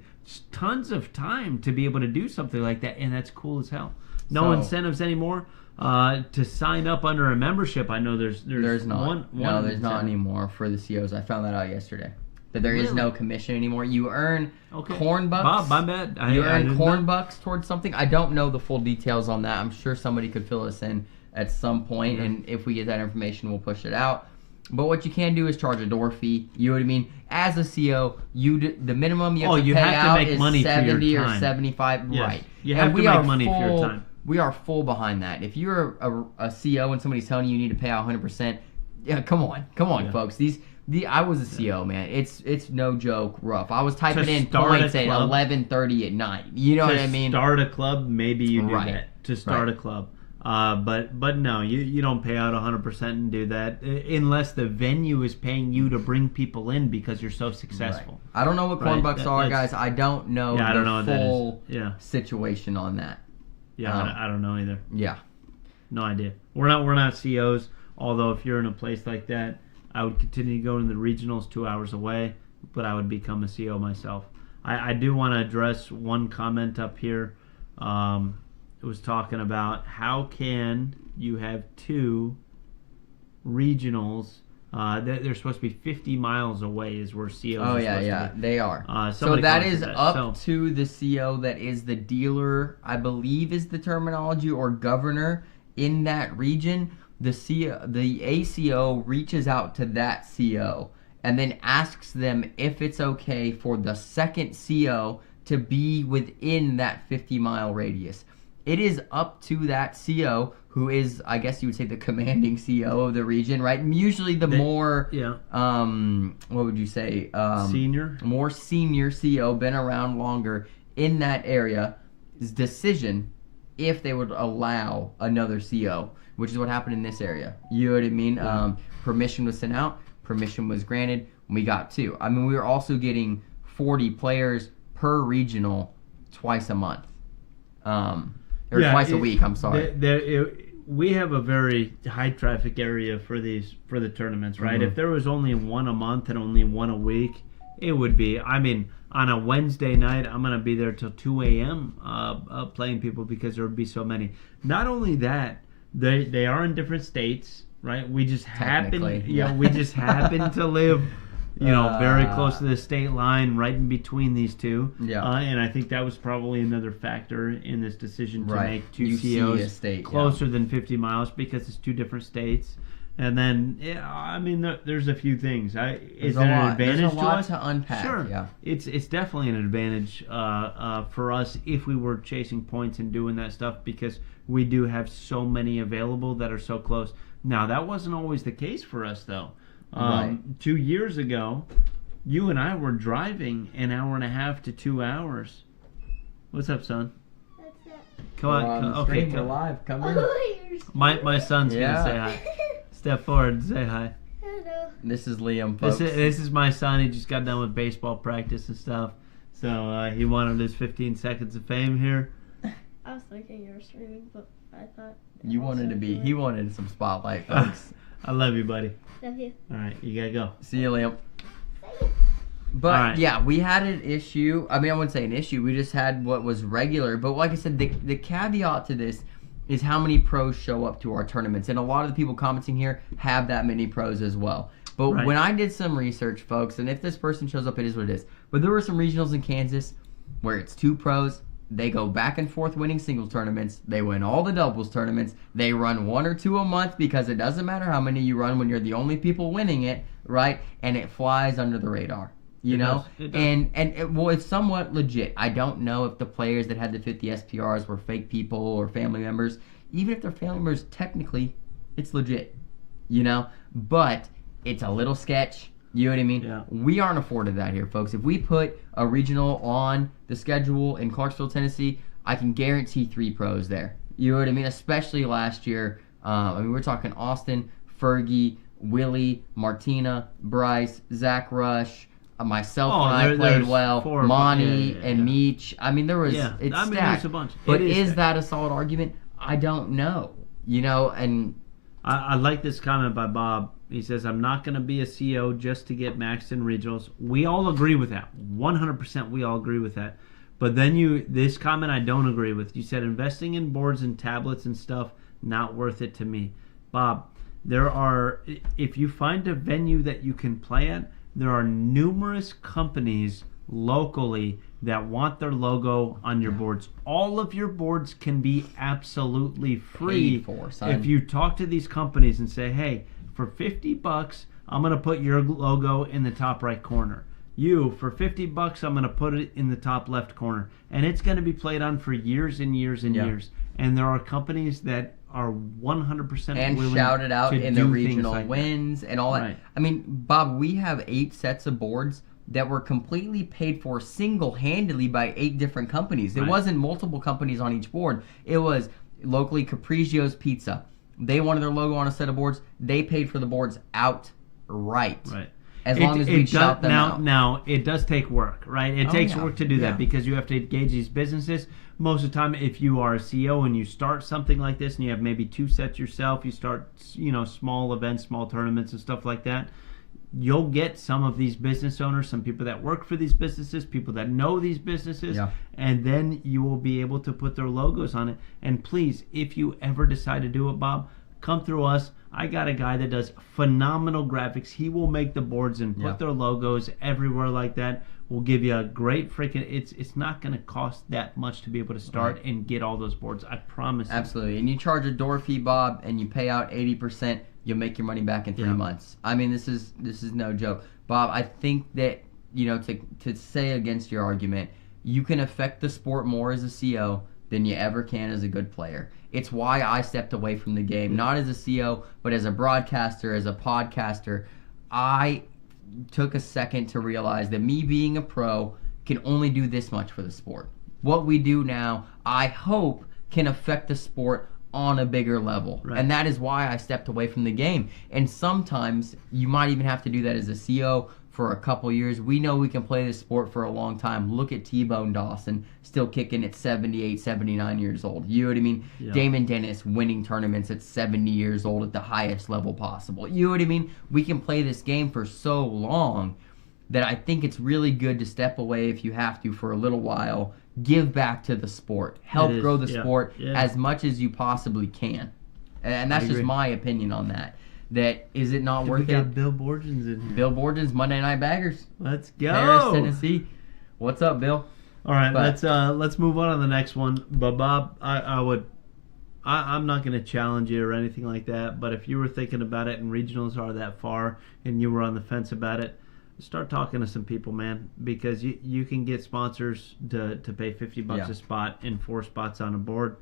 tons of time to be able to do something like that, and that's cool as hell. No incentives anymore to sign up under a membership. I know there's not. No, there's not anymore for the COs. I found that out yesterday. That there is no commission anymore. You earn corn bucks. Bob, my bad. You earn corn bucks towards something. I don't know the full details on that. I'm sure somebody could fill us in at some point, and if we get that information, we'll push it out. But what you can do is charge a door fee. You know what I mean? As a CO, the minimum you have to pay out is $70 or $75. Yes. Right. You have to make money for your time. we are full behind that. If you're a CO and somebody's telling you need to pay out 100%, yeah, come on, folks. I was a CO, man. It's no joke rough. I was typing in points at 11:30 at night. You know what I mean? To start a club, maybe you do Right. that. To start a club. But no, you don't pay out 100% and do that unless the venue is paying you to bring people in because you're so successful. Right. I don't know what corn bucks are, guys. I don't know the full situation on that. Yeah, I don't know either. Yeah. No idea. We're not COs, although if you're in a place like that, I would continue to go to the regionals 2 hours away, but I would become a CO myself. I do want to address one comment up here. It was talking about how can you have 2 regionals. They're supposed to be 50 miles away is where COs are supposed to be. They are. So that is up to the CO that is the dealer, I believe is the terminology, or governor in that region. The ACO reaches out to that CO and then asks them if it's okay for the second CO to be within that 50-mile radius. It is up to that CO, who is, I guess you would say, the commanding CO of the region, right? Usually more, what would you say? Senior? More senior CO, been around longer in that area, decision if they would allow another CO, which is what happened in this area. You know what I mean? Yeah. Permission was sent out. Permission was granted. We got 2. I mean, we were also getting 40 players per regional twice a month. Twice a week, I'm sorry. We have a very high traffic area for the tournaments, right? Mm-hmm. If there was only one a month and only one a week, it would be, I mean, on a Wednesday night, I'm going to be there till 2 a.m. Playing people because there would be so many. Not only that, they are in different states, right? We just happen to live, very close to the state line, right in between these two. Yeah. And I think that was probably another factor in this decision to make 2 COs closer than 50 miles because it's 2 different states. And then, there's a few things. Is there an advantage There's a lot to us? To unpack. Sure. Yeah. It's definitely an advantage for us if we were chasing points and doing that stuff because we do have so many available that are so close. Now, that wasn't always the case for us, though. 2 years ago, you and I were driving an hour and a half to 2 hours. What's up, son? What's up? Come on. Okay, come. Live. Come in. My son's gonna say hi. Step forward and say hi. Hello. This is Liam, folks. This is my son. He just got done with baseball practice and stuff. So he wanted his 15 seconds of fame here. I was thinking you were streaming, but I thought... He wanted some spotlight, folks. I love you, buddy. Love you. All right, you gotta go. See you, Liam. But, yeah, we had an issue. I mean, I wouldn't say an issue. We just had what was regular. But like I said, the caveat to this is how many pros show up to our tournaments. And a lot of the people commenting here have that many pros as well. But when I did some research, folks, and if this person shows up, it is what it is. But there were some regionals in Kansas where it's 2 pros. They go back and forth winning singles tournaments. They win all the doubles tournaments. They run 1 or 2 a month because it doesn't matter how many you run when you're the only people winning it, right? And it flies under the radar. You know? It does. And it's somewhat legit. I don't know if the players that had the 50 SPRs were fake people or family members. Even if they're family members, technically, it's legit. You know? But it's a little sketch. You know what I mean? Yeah. We aren't afforded that here, folks. If we put a regional on the schedule in Clarksville, Tennessee, I can guarantee 3 pros there. You know what I mean? Especially last year. We're talking Austin, Fergie, Willie, Martina, Bryce, Zach Rush, myself when I played well, Monty, and Meech. I mean, there was it's stacked. There's a bunch. But is that a solid argument? I don't know. You know, and I like this comment by Bob. He says, I'm not going to be a CO just to get maxed in regionals. We all agree with that. 100% we all agree with that. But then this comment I don't agree with. You said investing in boards and tablets and stuff, not worth it to me. Bob, if you find a venue that you can play at, there are numerous companies locally that want their logo on your boards. All of your boards can be absolutely free if you talk to these companies and say, hey, for $50, I'm going to put your logo in the top right corner. For $50, I'm going to put it in the top left corner. And it's going to be played on for years and years and years. and there are companies that are 100% and willing shouted out to in the do regional things like wins and all that. Right. I mean, Bob, we have 8 sets of boards that were completely paid for single-handedly by 8 different companies. It Right. wasn't multiple companies on each board. It was locally Capriccio's Pizza. They wanted their logo on a set of boards. They paid for the boards outright. Right. As long as we shout them out. Now, it does take work, right? It takes yeah. work to do Yeah. that because you have to engage these businesses. Most of the time, if you are a CEO and you start something like this and you have maybe 2 sets yourself, you start, small events, small tournaments and stuff like that, you'll get some of these business owners, some people that work for these businesses, people that know these businesses, Yeah. and then you will be able to put their logos on it. And please, if you ever decide to do it, Bob, come through us. I got a guy that does phenomenal graphics. He will make the boards and put Yeah. their logos everywhere like that. We'll give you a great freaking. It's not going to cost that much to be able to start Right. and get all those boards. I promise. Absolutely. And you charge a door fee, Bob, and you pay out 80%, you'll make your money back in 3 Yeah. months. I mean, this is no joke. Bob, I think that, to say against your argument, you can affect the sport more as a CO than you ever can as a good player. It's why I stepped away from the game, not as a CO, but as a broadcaster, as a podcaster. I took a second to realize that me being a pro can only do this much for the sport. What we do now, I hope, can affect the sport on a bigger level. Right. And that is why I stepped away from the game. And sometimes you might even have to do that as a CO for a couple years. We know we can play this sport for a long time. Look at T-Bone Dawson, still kicking at 78, 79 years old. You know what I mean? Yeah. Damon Dennis winning tournaments at 70 years old at the highest level possible. You know what I mean? We can play this game for so long that I think it's really good to step away if you have to for a little while. Give back to the sport. Help It is, grow the yeah, sport yeah. as much as you possibly can. And that's I just agree. my opinion on that. That is it not We worth got it? Bill Borgens in here. Bill Borden's Monday Night Baggers. Let's go. Paris, Tennessee. What's up, Bill? All right, But- let's move on to the next one. But Bob, I'm not going to challenge you or anything like that. But if you were thinking about it and regionals are that far and you were on the fence about it, start talking to some people, man, because you can get sponsors to pay $50 Yeah. a spot and 4 spots on a board.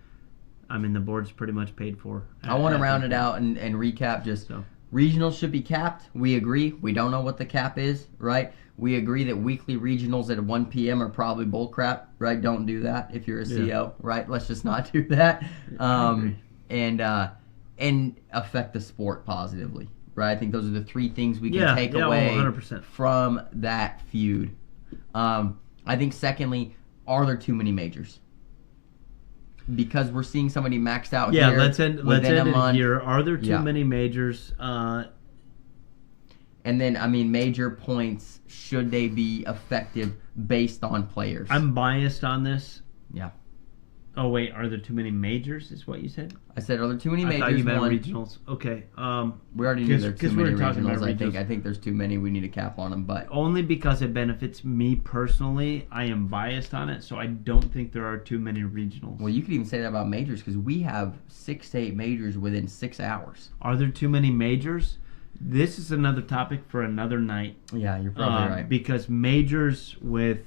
I mean, the board's pretty much paid for. I want to at round that it point. out and recap just So. regionals should be capped. We agree. We don't know what the cap is, right? We agree that weekly regionals at 1 p.m. are probably bull crap, right? Don't do that if you're a Yeah. CO, right? Let's just not do that. I agree. And affect the sport positively, right? I think those are the 3 things we can Yeah, take yeah, away 100%. from that feud. I think secondly, are there too many majors? Because we're seeing somebody maxed out Yeah, here let's end within a it month. here. Are there too Yeah. many majors? And then, major points, should they be effective based on players? I'm biased on this. Yeah. Oh wait, are there too many majors? Is what you said? I said, are there too many I majors? thought you meant One, regionals. Okay. we already knew there were too 'cause we many were talking regionals. about I think. regionals. I think there's too many. We need a cap on them. But Only because it benefits me personally, I am biased on it, so I don't think there are too many regionals. well, you could even say that about majors because we have 6 to 8 majors within 6 hours. Are there too many majors? This is another topic for another night. Yeah, you're probably right. Because majors with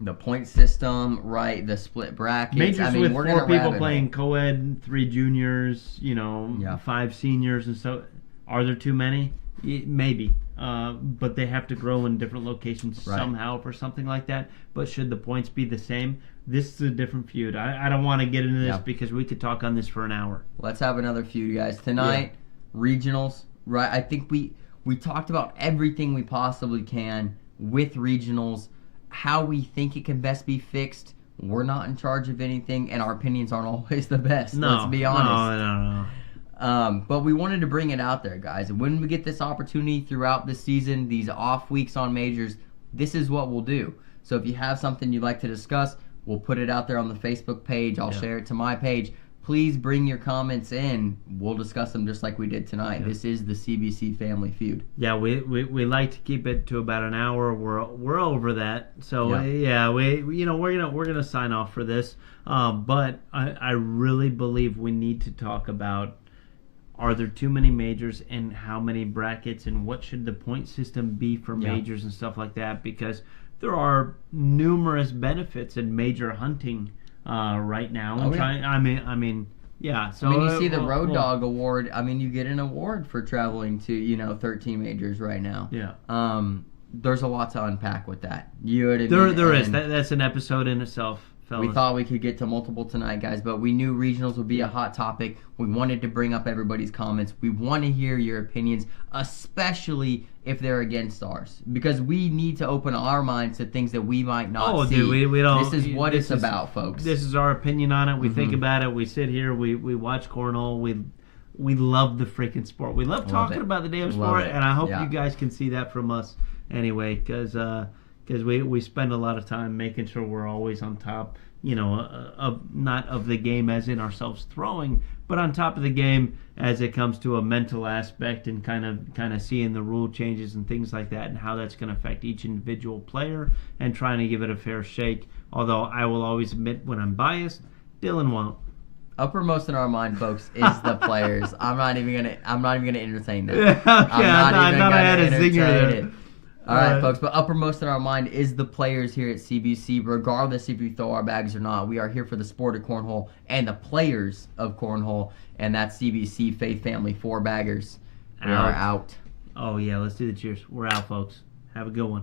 The point system, right? The split brackets. majors with we're 4 gonna people rabbit playing hole. co-ed, 3 juniors, Yeah. 5 seniors, and so are there too many? Maybe, but they have to grow in different locations Right. somehow for something like that. But should the points be the same? This is a different feud. I don't want to get into this Yeah. because we could talk on this for an hour. Let's have another feud, guys. Tonight, regionals, right? I think we talked about everything we possibly can with regionals, how we think it can best be fixed. We're not in charge of anything, and our opinions aren't always the best. Let's be honest. No. But we wanted to bring it out there, guys. And when we get this opportunity throughout the season, these off weeks on majors, this is what we'll do. So if you have something you'd like to discuss, we'll put it out there on the Facebook page. I'll share it to my page. Please bring your comments in. We'll discuss them just like we did tonight. Yeah. This is the CBC Family Feud. Yeah, we like to keep it to about an hour. We're over that, so Yeah. we're gonna sign off for this. But I really believe we need to talk about, are there too many majors and how many brackets and what should the point system be for Yeah. majors and stuff like that, because there are numerous benefits in major hunting right now. Oh, And yeah. I mean, yeah. So you see the well, Road well, Dog Award. I mean, you get an award for traveling to 13 majors right now. Yeah. There's a lot to unpack with that. You know what I mean? There is. And That's an episode in itself, fellas. we thought we could get to multiple tonight, guys, but we knew regionals would be a hot topic. We wanted to bring up everybody's comments. We want to hear your opinions, especially if they're against ours, because we need to open our minds to things that we might not see. Dude, we don't. This is what it's about, folks. This is our opinion on it. We think Mhm. about it. We sit here. We watch cornhole. We love the freaking sport. We love talking it. about the damn Love sport, it. and I hope Yeah. you guys can see that from us anyway, because we spend a lot of time making sure we're always on top. Of not of the game as in ourselves throwing, but on top of the game as it comes to a mental aspect and kind of seeing the rule changes and things like that and how that's going to affect each individual player and trying to give it a fair shake. Although I will always admit when I'm biased, Dylan won't. Uppermost in our mind, folks, is the players. I'm not even gonna entertain that. Yeah, okay, I thought I had a zinger there. it. All right, folks, but uppermost in our mind is the players here at CBC, regardless if you throw our bags or not. We are here for the sport of cornhole and the players of cornhole, and that's CBC Faith Family 4-baggers. We are out. Oh yeah, let's do the cheers. We're out, folks. Have a good one.